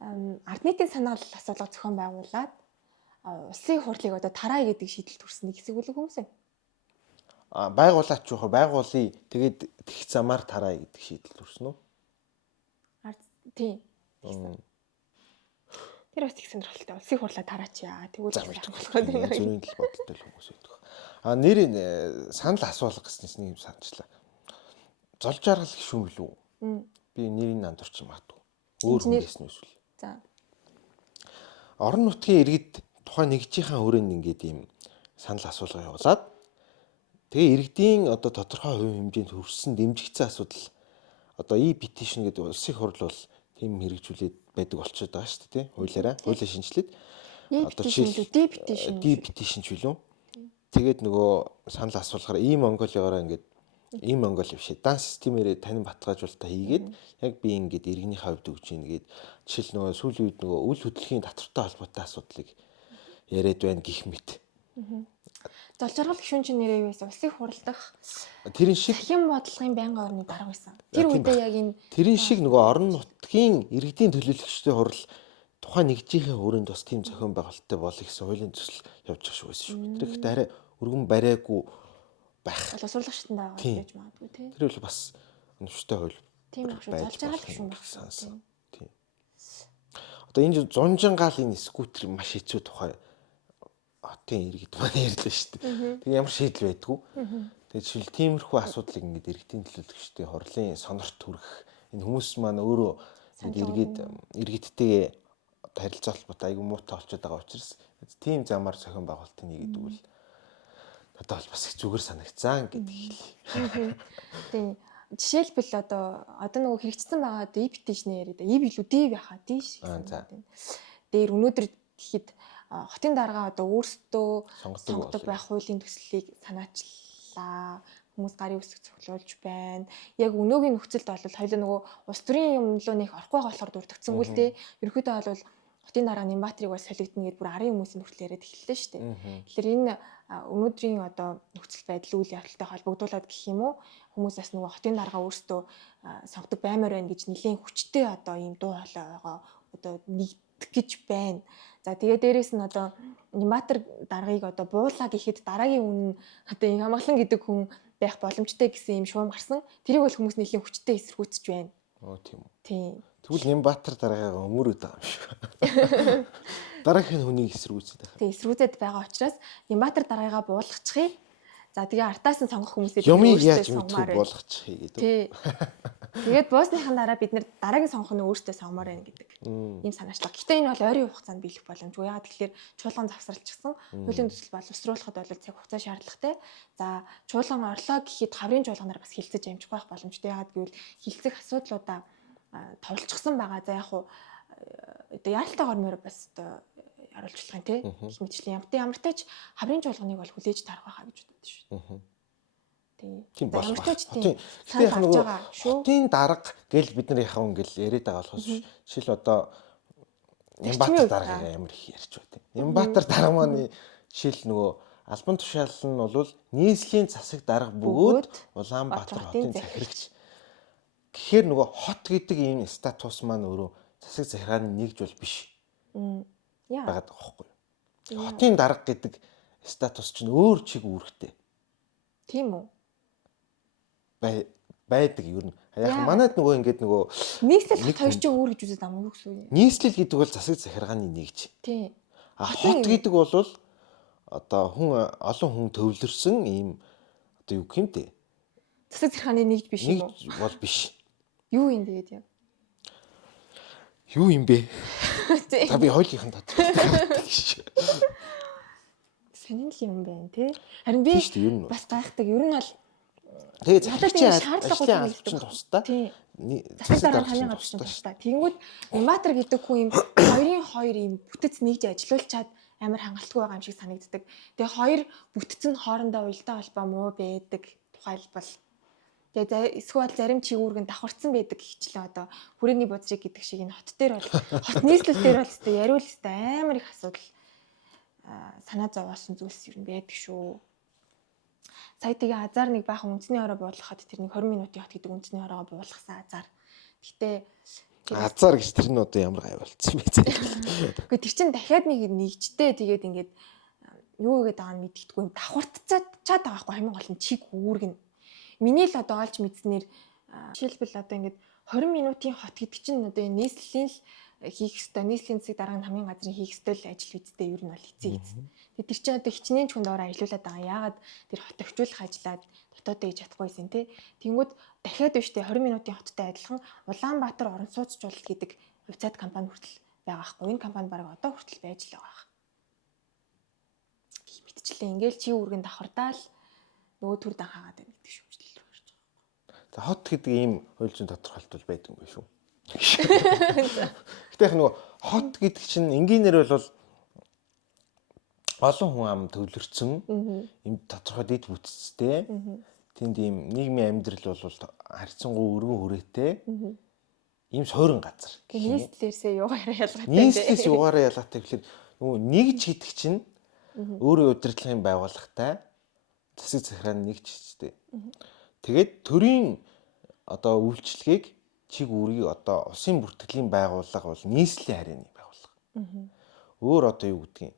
ард нийтийн санал асуулга зохион байгуулад улсын хурлыг одоо тараа гэдэг шийдэл төрсөн нэг хэсэг үлэг хүмүүс юм. Байгуулаач жоохоо байгуулъя. Тэгээд тэгх замаар тараа гэдэг шийдэл төрсөн үү? Тийм. Тэр бас их сонирхолтой. Улсын хурлаа тараачаа. Тэгвэл болохгүй юм. Зүрийн л бодолтой л хүмүүс байдаг. Нэрийн санал асуулга гэснээс нэг юм саначлаа. Золж аргал гişүүн билүү? Би нэрийн андурч юм аадгүй. Өөр хүн гэсэн үгүй. За. Орон нутгийн иргэд тухайн нэгжийнхээ хүрээнд ингээд ийм санал асуулга явуулаад тэгээ иргэдийн одоо тодорхой хувийн хэмжээнд хүрсэн дэмжигдсэн асуудал одоо e-petition гэдэг улсын хурл бол тийм хэрэгжүүлээд байдаг болчиход байгаа шүү дээ, хуулиараа, хуулийг шинжилээд одоо жишээ e-petition ч билүү. Тэгээд нөгөө санал асуулгаар e-Mongolia-гаар ингээд e-Mongolia биш дан системээрээ танин баталгаажуулалтаа хийгээд яг би ингээд иргэнийхээ хувьд өгч ийн гээд жишээл нөгөө сүүлийн үед нөгөө үйл хөдлөлийн татвартай холбоотой асуудлыг яриад байна гэх мэт. Золж аргал гишүүн чинь нэрээ юу байсан? Улсын хурал дах тэрэн шиг дахин бодлогын байнгын орны дарга байсан. Тэр үедээ яг энэ тэрэн шиг нөгөө орон нутгийн иргэдийн төлөөлөгчдийн хурал тухайн нэгжийнхээ хүрээнд бас тийм зохион байгуулалттай болох гэсэн хуулийн төсөл явж байгаа шүү байсан шүү. Тэр ихтэй арай өргөн бариагүй байх. Боловсруулах шатнд байгаа гэж магадгүй тий. Тэр бол бас оновчтой хууль. Тийм байх шүү. Золж аргал гишүүн байсан. Тийм. Одоо энэ зунжингаал энэ скутер маш хэцүү тухай хотын иргэд маань ярьлаа шүү дээ. Тэг ямар шийдэл байдгүй. Тэгээд жишээл тиймэрхүү асуудлыг ингээд иргэдийн төлөөлөгчдийн хурлын сонорт хүргэх энэ хүмүүс маань өөрөө иргэдтэйгээ харилцаа холбоотой айгүй муутай болчиход байгаа учраас тийм замаар зохион байгуулалтыг хийгээд өгвөл надад бол бас их зүгээр санагцсан гэдэг хэлээ. Тийм. Жишээлбэл одоо нөгөө хэрэгжсэн байгаа e-petition яриад e-билүү D байхаа тийш гэсэн байна. Дээр өнөөдөр гэхэд хотын дарга одоо өөрсдөө сонгодог байх хуулийн төслийг санаачлаа. Хүмүүс гарын үсэг цуглуулж байна. Яг өнөөгийн нөхцөлд бол хоёул нөгөө улс төрийн юм руу нэг орохгүй байгаа болохоор дурдгцсангүй л дээ. Ерөнхийдөө бол хотын дарга Нямбаатарыг бас солигдно гэдээ бүр арын хүмүүсийн хүртэл яриад эхэллээ шүү дээ. Тэгэхээр энэ өнөөдрийн одоо нөхцөл байдал үйл явдалтай холбогдуулаад гэх юм уу хүмүүс бас нөгөө хотын дарга өөрсдөө сонгодог баймаар байна гэж нэлийн хүчтэй одоо ийм дуу хоолой байгаа одоо нэгдэх гэж байна. За тэгээ дээрэс нь одоо Нямбаатар даргаыг одоо буулаа гэхэд дараагийн үнэн одоо энэ хамглан гэдэг хүн байх боломжтой гэсэн юм шуум гарсан. Тэрийг бол хүмүүс нэлийн хүчтэй эсэргүүцэж байна. Тийм үү. Тийм. Тэгвэл Нямбаатар дараагаа өмөрөөд байгаа юм шиг. Дараагийн хүнийг эсэргүүцээд байгаа. Тийм эсэргүүцээд байгаа учраас Нямбаатар дараагаа буулгачихъя. За тэгээ артаас нь сонгох хүмүүсээ юмыг яаж мэдгүй болгочихъя гэдэг. Тий. Тэгээд буусныхан дараа бид нэр дараагийн сонгох нь өөртөө сонгомоор байна гэдэг ийм санаачлага. Гэхдээ энэ бол ойрын хугацаанд биелэх боломжгүй. Яагаад тэгэхээр чуулган завсралчихсан. Хуулийн төсөл боловсруулахад бол цаг хугацаа шаардлагатай. За чуулган орлоо гэхэд хаврын чуулганаар бас хилцэж амжих байх боломжтой. Яагаад гэвэл хилцэх асуудлуудаа товлчихсан байгаа. За яг хуу одоо яалтаа гормоор бас одоо харуулж болох юм те. Их мэтчлэн ямартай ч хаврын чуулганыг бол хүлээж тарах байхаа гэж боддог шүү. Тийм болох байх. Гэхдээ яг нөгөө хотын дарга гэл бид нар яхаа ингээл яриад байгаа болохоос жишээл одоо Нямбаатар даргагаа ямар их ярьж байна. Нямбаатар дарга маань жишээл нөгөө албан тушаал нь бол нийслэлийн засаг дарга бөгөөд Улаанбаатар хотын захирагч. Тэгэхээр нөгөө хот гэдэг ийм статус маань өөрөө засаг захиргааны нэгж бол биш. Байгаад байгаа байхгүй юу? Хотын дарга гэдэг статус чинь өөр чиг үүрэгтэй. Тийм үү? Байдаг ер нь. Яг Яа. манайд нөгөө ингээд нөгөө Нийслэл нэг хоёр чинь өөр гэж үзээд амгүй гэсэн үг юм. нийслэл гэдэг бол засаг захиргааны нэгж. Тийм. Хот гэдэг бол одоо олон хүн төвлөрсөн ийм одоо юу гэх юм те. Засаг захиргааны нэгж биш юм уу? Нэг бол биш. Юу юм тэгээд яа? Юу юм бэ? Тийм. Та би хоёулынх нь тодорхойлдог гэж. Сонин л юм байна тий. Харин би Тийм шүү дээ, ер нь. бас гайхдаг. Ер нь бол Тэгээд надад захирагчийн энэ шаардлагагүй ажлын албачин тусдаа. тийм. Засаг дарга хамгийн гадагш тусдаа. Тэнгүүд Ямбатар гэдэг хүн юм хоёрын хоёр юм бүтэц нэгж ажилуулчаад амар хангалтгүй байгаа юм шиг санагддаг. Тэгээ хоёр бүтэц нь хоорондоо уялдаа холбоо муу байдаг тухайлбал. Тэгээ эсвэл зарим чигүүргэн давхарцсан байдаг гэхчлээ одоо хүрээний бузрыг гэдэг шиг энэ хот дээр бол хот нийслэл дээр бол өстой яриул өстой амар их асуудал санаа зовоосон зүйлс ер нь байдаг шүү. Сая тэгээ азар нэг баахан үндэсний ороо буулгахад тэр нэг 20 минутын хот гэдэг үндэсний ороогоо буулгасан азар. Гэтэ азар гэж тэр нь одоо ямар гай болцсон бэ? Гэхдээ тэр чинь дахиад нэг нэгжтэй тэгээд ингээд юу гэдэг байгаа нь мэддэхгүй юм давхартцаад байгаа байхгүй хамгийн гол нь чиг үүргэн. Миний л одоо олж мэдснээр жишээлбэл одоо ингээд 20 минутын хот гэдэг чинь одоо энэ нийслэлийн хийх ёстой нийслэлийн засаг дарганы хамгийн газрын хийх ёстой л ажил үсттэй ер нь бол эцэг эц. Тэгээд тэр чинь одоо хичнээн ч хүнд ороо ажиллаулаад байгаа. Яагаад тэр хот төвчүүлэх ажлаад дотоодоо хийж чадахгүйсэн тий. Тэнгүүд дахиад биштэй 20 минутын хоттой адилхан Улаанбаатар орон сууц жуулалт гэдэг хувьцаат компани хүртэл байгаа байхгүй. Энэ компани бараг одоо хүртэл байж л байгаа. Мэдчихлээ. Ингээл чи үргэн давхардаал нөгөө төр данхаагаад байна гэдэг шүү. За хот гэдэг ийм хууль зүйн тодорхойлт бол байдаггүй шүү. Гэтэ яг нөгөө хот гэдэг чинь энгийнээр бол олон хүн ам төвлөрсөн юм тодорхой дэд бүтцтэй. Тэнд ийм нийгмийн амьдрал бол харьцангуй өргөн хүрээтэй. Ийм суурин газар. Нийслэлээсээ юугаараа ялгаатай бэ? Нийслэлээс юугаараа ялгаатай гэхээр нөгөө нэгж гэдэг чинь өөрийн удирдлагын байгууллагатай засаг захиргааны нэгж хэвчтэй. Тэгээд төрийн одоо үйлчлэгийг чиг үүргийг одоо улсын бүртгэлийн байгууллага бол нийслэлийн харийн байгууллага. Өөр одоо юу гэдгийг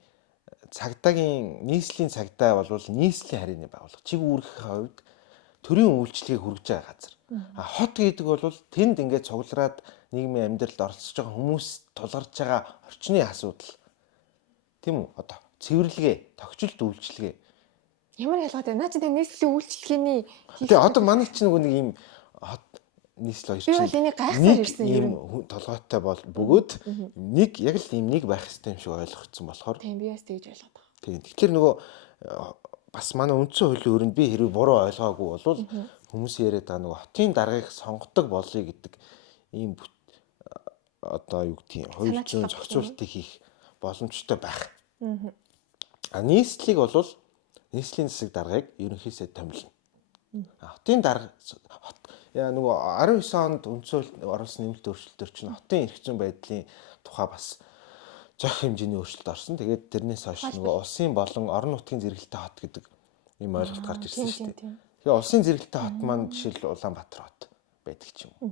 цагдаагийн нийслэлийн цагдаа бол нийслэлийн харийн байгууллага. Чиг үүргийн хувьд төрийн үйлчлэгийг хүргэж байгаа газар. Хот гэдэг бол тэнд ингээд цуглараад нийгмийн амьдралд оролцож байгаа хүмүүс тулгарч байгаа орчны асуудал. Тийм үү? Одоо цэвэрлэгээ, тогтчлт үйлчлэгээ. Ямар ялгаатай. Наа чи тэг нийслэлийн үйлчлэгээний Тэгээ одоо манай чинь нөгөө нэг ийм хот нийслэл хоёр чинь. Би бол энийг гайхсаар ирсэн юм. Толгойтой бол бөгөөд нэг яг л ийм нэг байх хэрэгтэй юм шиг ойлгогдсон болохоор. Тийм би бас тэгж ойлгоод байгаа. Тийм. Тэгэхээр нөгөө бас манай үндсэн хуулийн өрөнд би хэрвээ буруу ойлгоогүй бол хүмүүс яриад байгаа нөгөө хотын даргаыг сонгодог болъё гэдэг ийм одоо юу гэдгийг хууль зүйн зохицуултыг хийх боломжтой байх. Нийслэлийг бол нийслэлийн засаг даргаыг ерөнхийдөө томилно. Хотын дарга нөгөө 19 онд үндсэн хууль оруулсан нэмэлт өөрчлөлтөөр чинь хотын эрх зүйн байдлын тухай бас зохих хэмжээний өөрчлөлт орсон. Тэгээд тэрнээс хойш нөгөө улсын болон орон нутгийн зэрэгэлтэй хот гэдэг ийм ойлголт гарч ирсэн шүү дээ. Тэгээ улсын зэрэгэлтэй хот маань жишээл Улаанбаатар хот байдаг ч юм уу.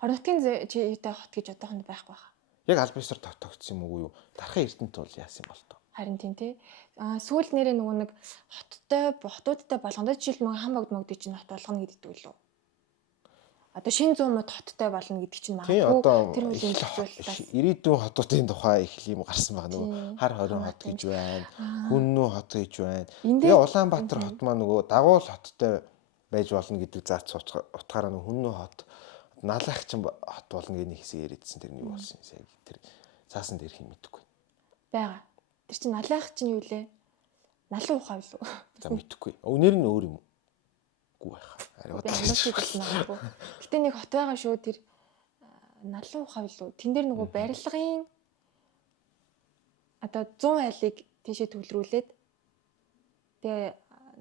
Орон нутгийн зэтэй хот гэж одоохонд байхгүй байна. Яг аль бисаар тогтогдсон юм уу юу? Дархан Эрдэнэт бол яасан бол тоо. Харин тийм тий. Сүүл нэрээ нөгөө нэг хотуудтай болгондоо жишээл нөгөө хам богд мөгдөж чинь хот болгоно гэдэг үү лөө. Одоо шинэ 100 мод хоттой болно гэдэг чинь магадгүй тэр үеийн зөвлөлтөөс ирээдүйн хотуудын тухай их юм гарсан байгаа нөгөө хар хорин хот гэж байна. Хүннүү хот гэж байна. Тэгээ Улаанбаатар хот маань нөгөө дагуул хоттой байж болно гэдэг заац утгаараа нөгөө хүннүү хот налахчин хот болно гэх нэг хэсэг яриадсэн тэр нь юу болсон юм тэр цаасан дээр хэм мэдэхгүй байгаа. Тэр чинь налах чинь юу лээ? Налуу ухаав лөө. За мэдэхгүй. Өнөр нь өөр юм уу? Гүү байх. Ариу талшиг гэсэн магадгүй. Гэтэ нэг хот байгаа шүү тэр налуу ухаав лөө. Тэн дээр нөгөө барилгын одоо 100 айлыг тийшээ төвлөрүүлээд тэгээ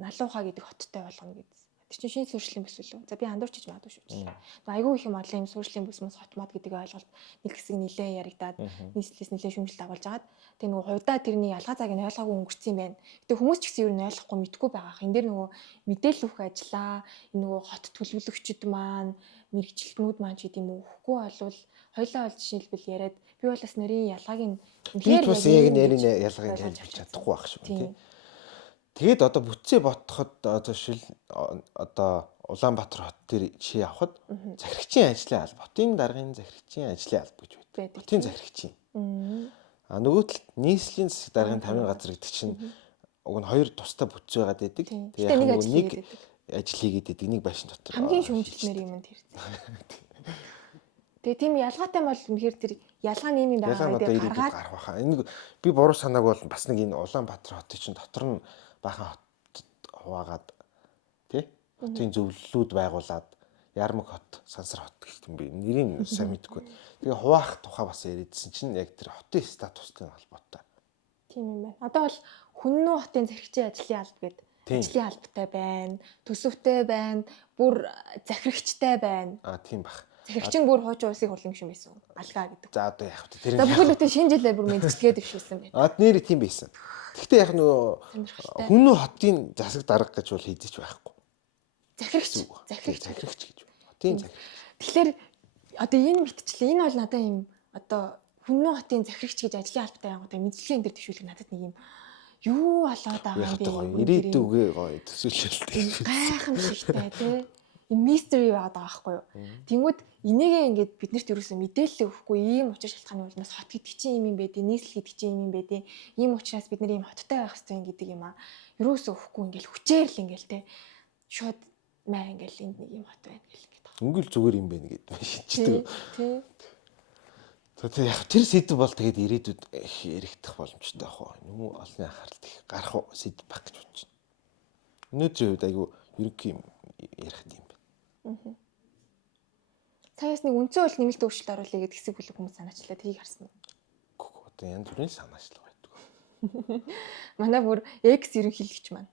налуу ухаа гэдэг хоттой болгоно гэдэг. Тэр чинь шинэ суурьшлийн бүс үлээ. За би андуурчиж магадгүй шүү. Айгүй их юм олон юм суурьшлийн бүс мөс хотмод гэдэг ойлголт нэг хэсэг нилээ яригадаад нийслэлээс нилээ шүүмжлэлт агуулж агаад тэгээ нөгөө хувьдаа тэрний ялгаа цагийг ойлгоогүй өнгөрцөн юм байна. Гэтэ хүмүүс ч гэсэн юу ойлгохгүй мэдгүй байгаа. Энд дээр нөгөө мэдээлэл өгөх ажиллаа, энэ нөгөө хот төлөвлөгчд маань, мэрэгчлэтнүүд маань ч гэдэм үү өгөхгүй болвол хоёлаа бол жишээлбэл яриад би бол бас нарийн ялгааг нь үнэхээр бас яг нарийн ялгааг хэлж чадахгүй байх шүү тий. Тэгээд одоо бүтцээ ботход одоо жишээл одоо Улаанбаатар хот дээр жишээ авахад захирагчийн ажлын алба, хотын даргын захирагчийн ажлын алба гэж байдаг. Хотын захирагчийн. А нөгөө талд нийслэлийн засаг даргын тамирын газар гэдэг чинь уг нь хоёр тусдаа бүтц байгаад байдаг. Тэгээд нэг ажил хийгээд байдаг, нэг байшин дотор. Хамгийн шүүмжлэлнэр юмд хэрэгцээ. Тэгээ тийм ялгаатай бол үнэхээр тэр ялгаа нийгмийн байгаа гэдэг гарах байхаа. Энэ би буруу санааг бол бас нэг энэ Улаанбаатар хотын чинь дотор нь бахан хот хуваагаад тий хотын зөвлөлүүд байгуулад Ярмаг хот, Сансар хот гэх юм би нэрийг сайн мэдэхгүй. Тэгээ хуваах тухай бас яриадсэн чинь яг тэр хотын статустай холбоотой. Тийм юм байна. Одоо бол Хүннүү хотын захирагчийн ажлын алба гэдэг ажлын албатай байна, төсөвтэй байна, бүр захирагчтай байна. Тийм бах. Захирагчин бүр хуучин улсыг хурлын гишүүн байсан. Алгаа гэдэг. За одоо яг тэр за бүхэл бүтэн шинэ жилээр бүр мэдчилгээд дэвшүүлсэн байна. Нэр тийм байсан. Гэхдээ яг нөгөө Хүннүү хотын засаг дарга гэж бол хийдэж байхгүй. Захирагч гэж. Хотын захирагч. Тэгэхээр одоо энэ мэдчлээ. Энэ бол надад юм одоо Хүннүү хотын захирагч гэж ажлын албатай ангуудаа мэдчилгээ энэ төр дэвшүүлэх надад нэг юм юу болоод байгаа юм бэ? Ирээдүгээ гоё төсөөлөлтэй. Гайхамшигтай тий. Мистери байгаад байгаа байхгүй юу. Тэнгүүд энийгээ ингээд биднэрт ерөөсөө мэдээлэл өгөхгүй ийм учир шалтгааны улмаас хот гэдэг чинь юм байдیں۔ Нийслэл гэдэг чинь юм байдیں۔ Ийм учраас бид нар ийм хоттой байх хэрэгтэй гэдэг юм аа. Ерөөсөө өгөхгүй ингээл хүчээр л ингээл тий. Шууд маа ингээл энд нэг юм хот байна гэл ингээд. Өнгөл зүгээр юм байна гэдэг шийдчихдэг. Тий. Тэгээ яг тэр сэдв бол тэгээд ирээдүйд яригдах боломжтой байх уу. Нүм олны анхаарал их гарах сэдв байх гэж бодож байна. Өнөөдрийн үед айгүй ерөнхий юм ярих юм байна. Саяас нэг үндсэн хууль нэмэлт өөрчлөлт оруулъя гэдэг хэсэг бүлэг хүмүүс санаачлаа. Тэрийг харсан уу? Гэхдээ одоо янз бүрийн санаачлал байдаг. Манай бүр X ерөнхийлөгч маань.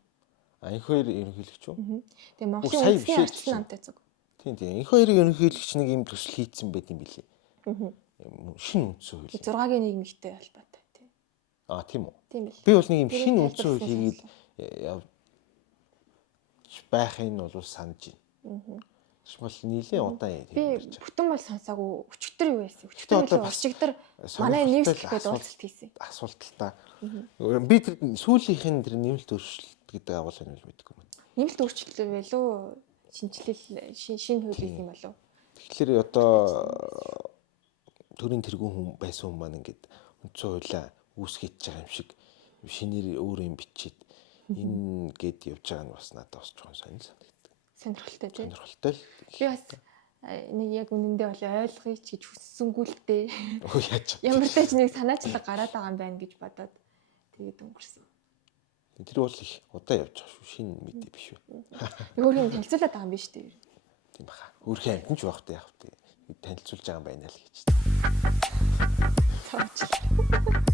Энэ хоёр ерөнхийлөгч үү? Тэгээ Монголын үндэсний ардчилсан намтай зүг. Тийм. Энэ хоёрын ерөнхийлөгч нэг юм төсөл хийцэн байт юм билий. Шинэ үндсэн хууль. 6-гийн нийгмигтэй холбоотой тийм. Тийм үү? Тийм бил. Би бол нэг юм шинэ үндсэн хууль хийгээд байхыг нь бол санаж байна. Тэгвэл нийлээ удаан юм ярьж. Би бүтэн бол сонсоогүй. Өчигдөр юу байсан? Өчигдөр уршигдөр манай нэмэлтгээд уулзалт хийсэн. Асуулт л та. Би тэр сүүлийнхэн тэр нэмэлт өөрчлөлт гэдэг агуулгыг нь мэдгүй юм. Нэмэлт өөрчлөлт байлуу? Шинжилэл шинэ хууль юм болов? Тэгэхээр одоо төрийн тэргүүн хүн байсан хүн маань ингээд үндсэн хуулиа үүсгэж байгаа юм шиг шинээр өөр юм бичээд энэ гээд явж байгаа нь бас надад бас жоохон санагддаг. Сонирхолтой тийм. Сонирхолтой л. Би бас нэг яг үнэндээ бол ойлгоё ч гэж хүссэнгүү л дээ. Өө яаж. Ямар ч нэг санаачлаг гараад байгаа юм байна гэж бодоод тэгээд өнгөрсөн. Тэр бол их удаа явж байгаа шүү. Шинэ мэдээ биш үү. Өөр юм танилцуулаад байгаа юм биш үү? Тийм баха. Өөрхөн амтэн ч байх хэрэгтэй. Танилцуулж байгаа юм байна л гэж. Цаач.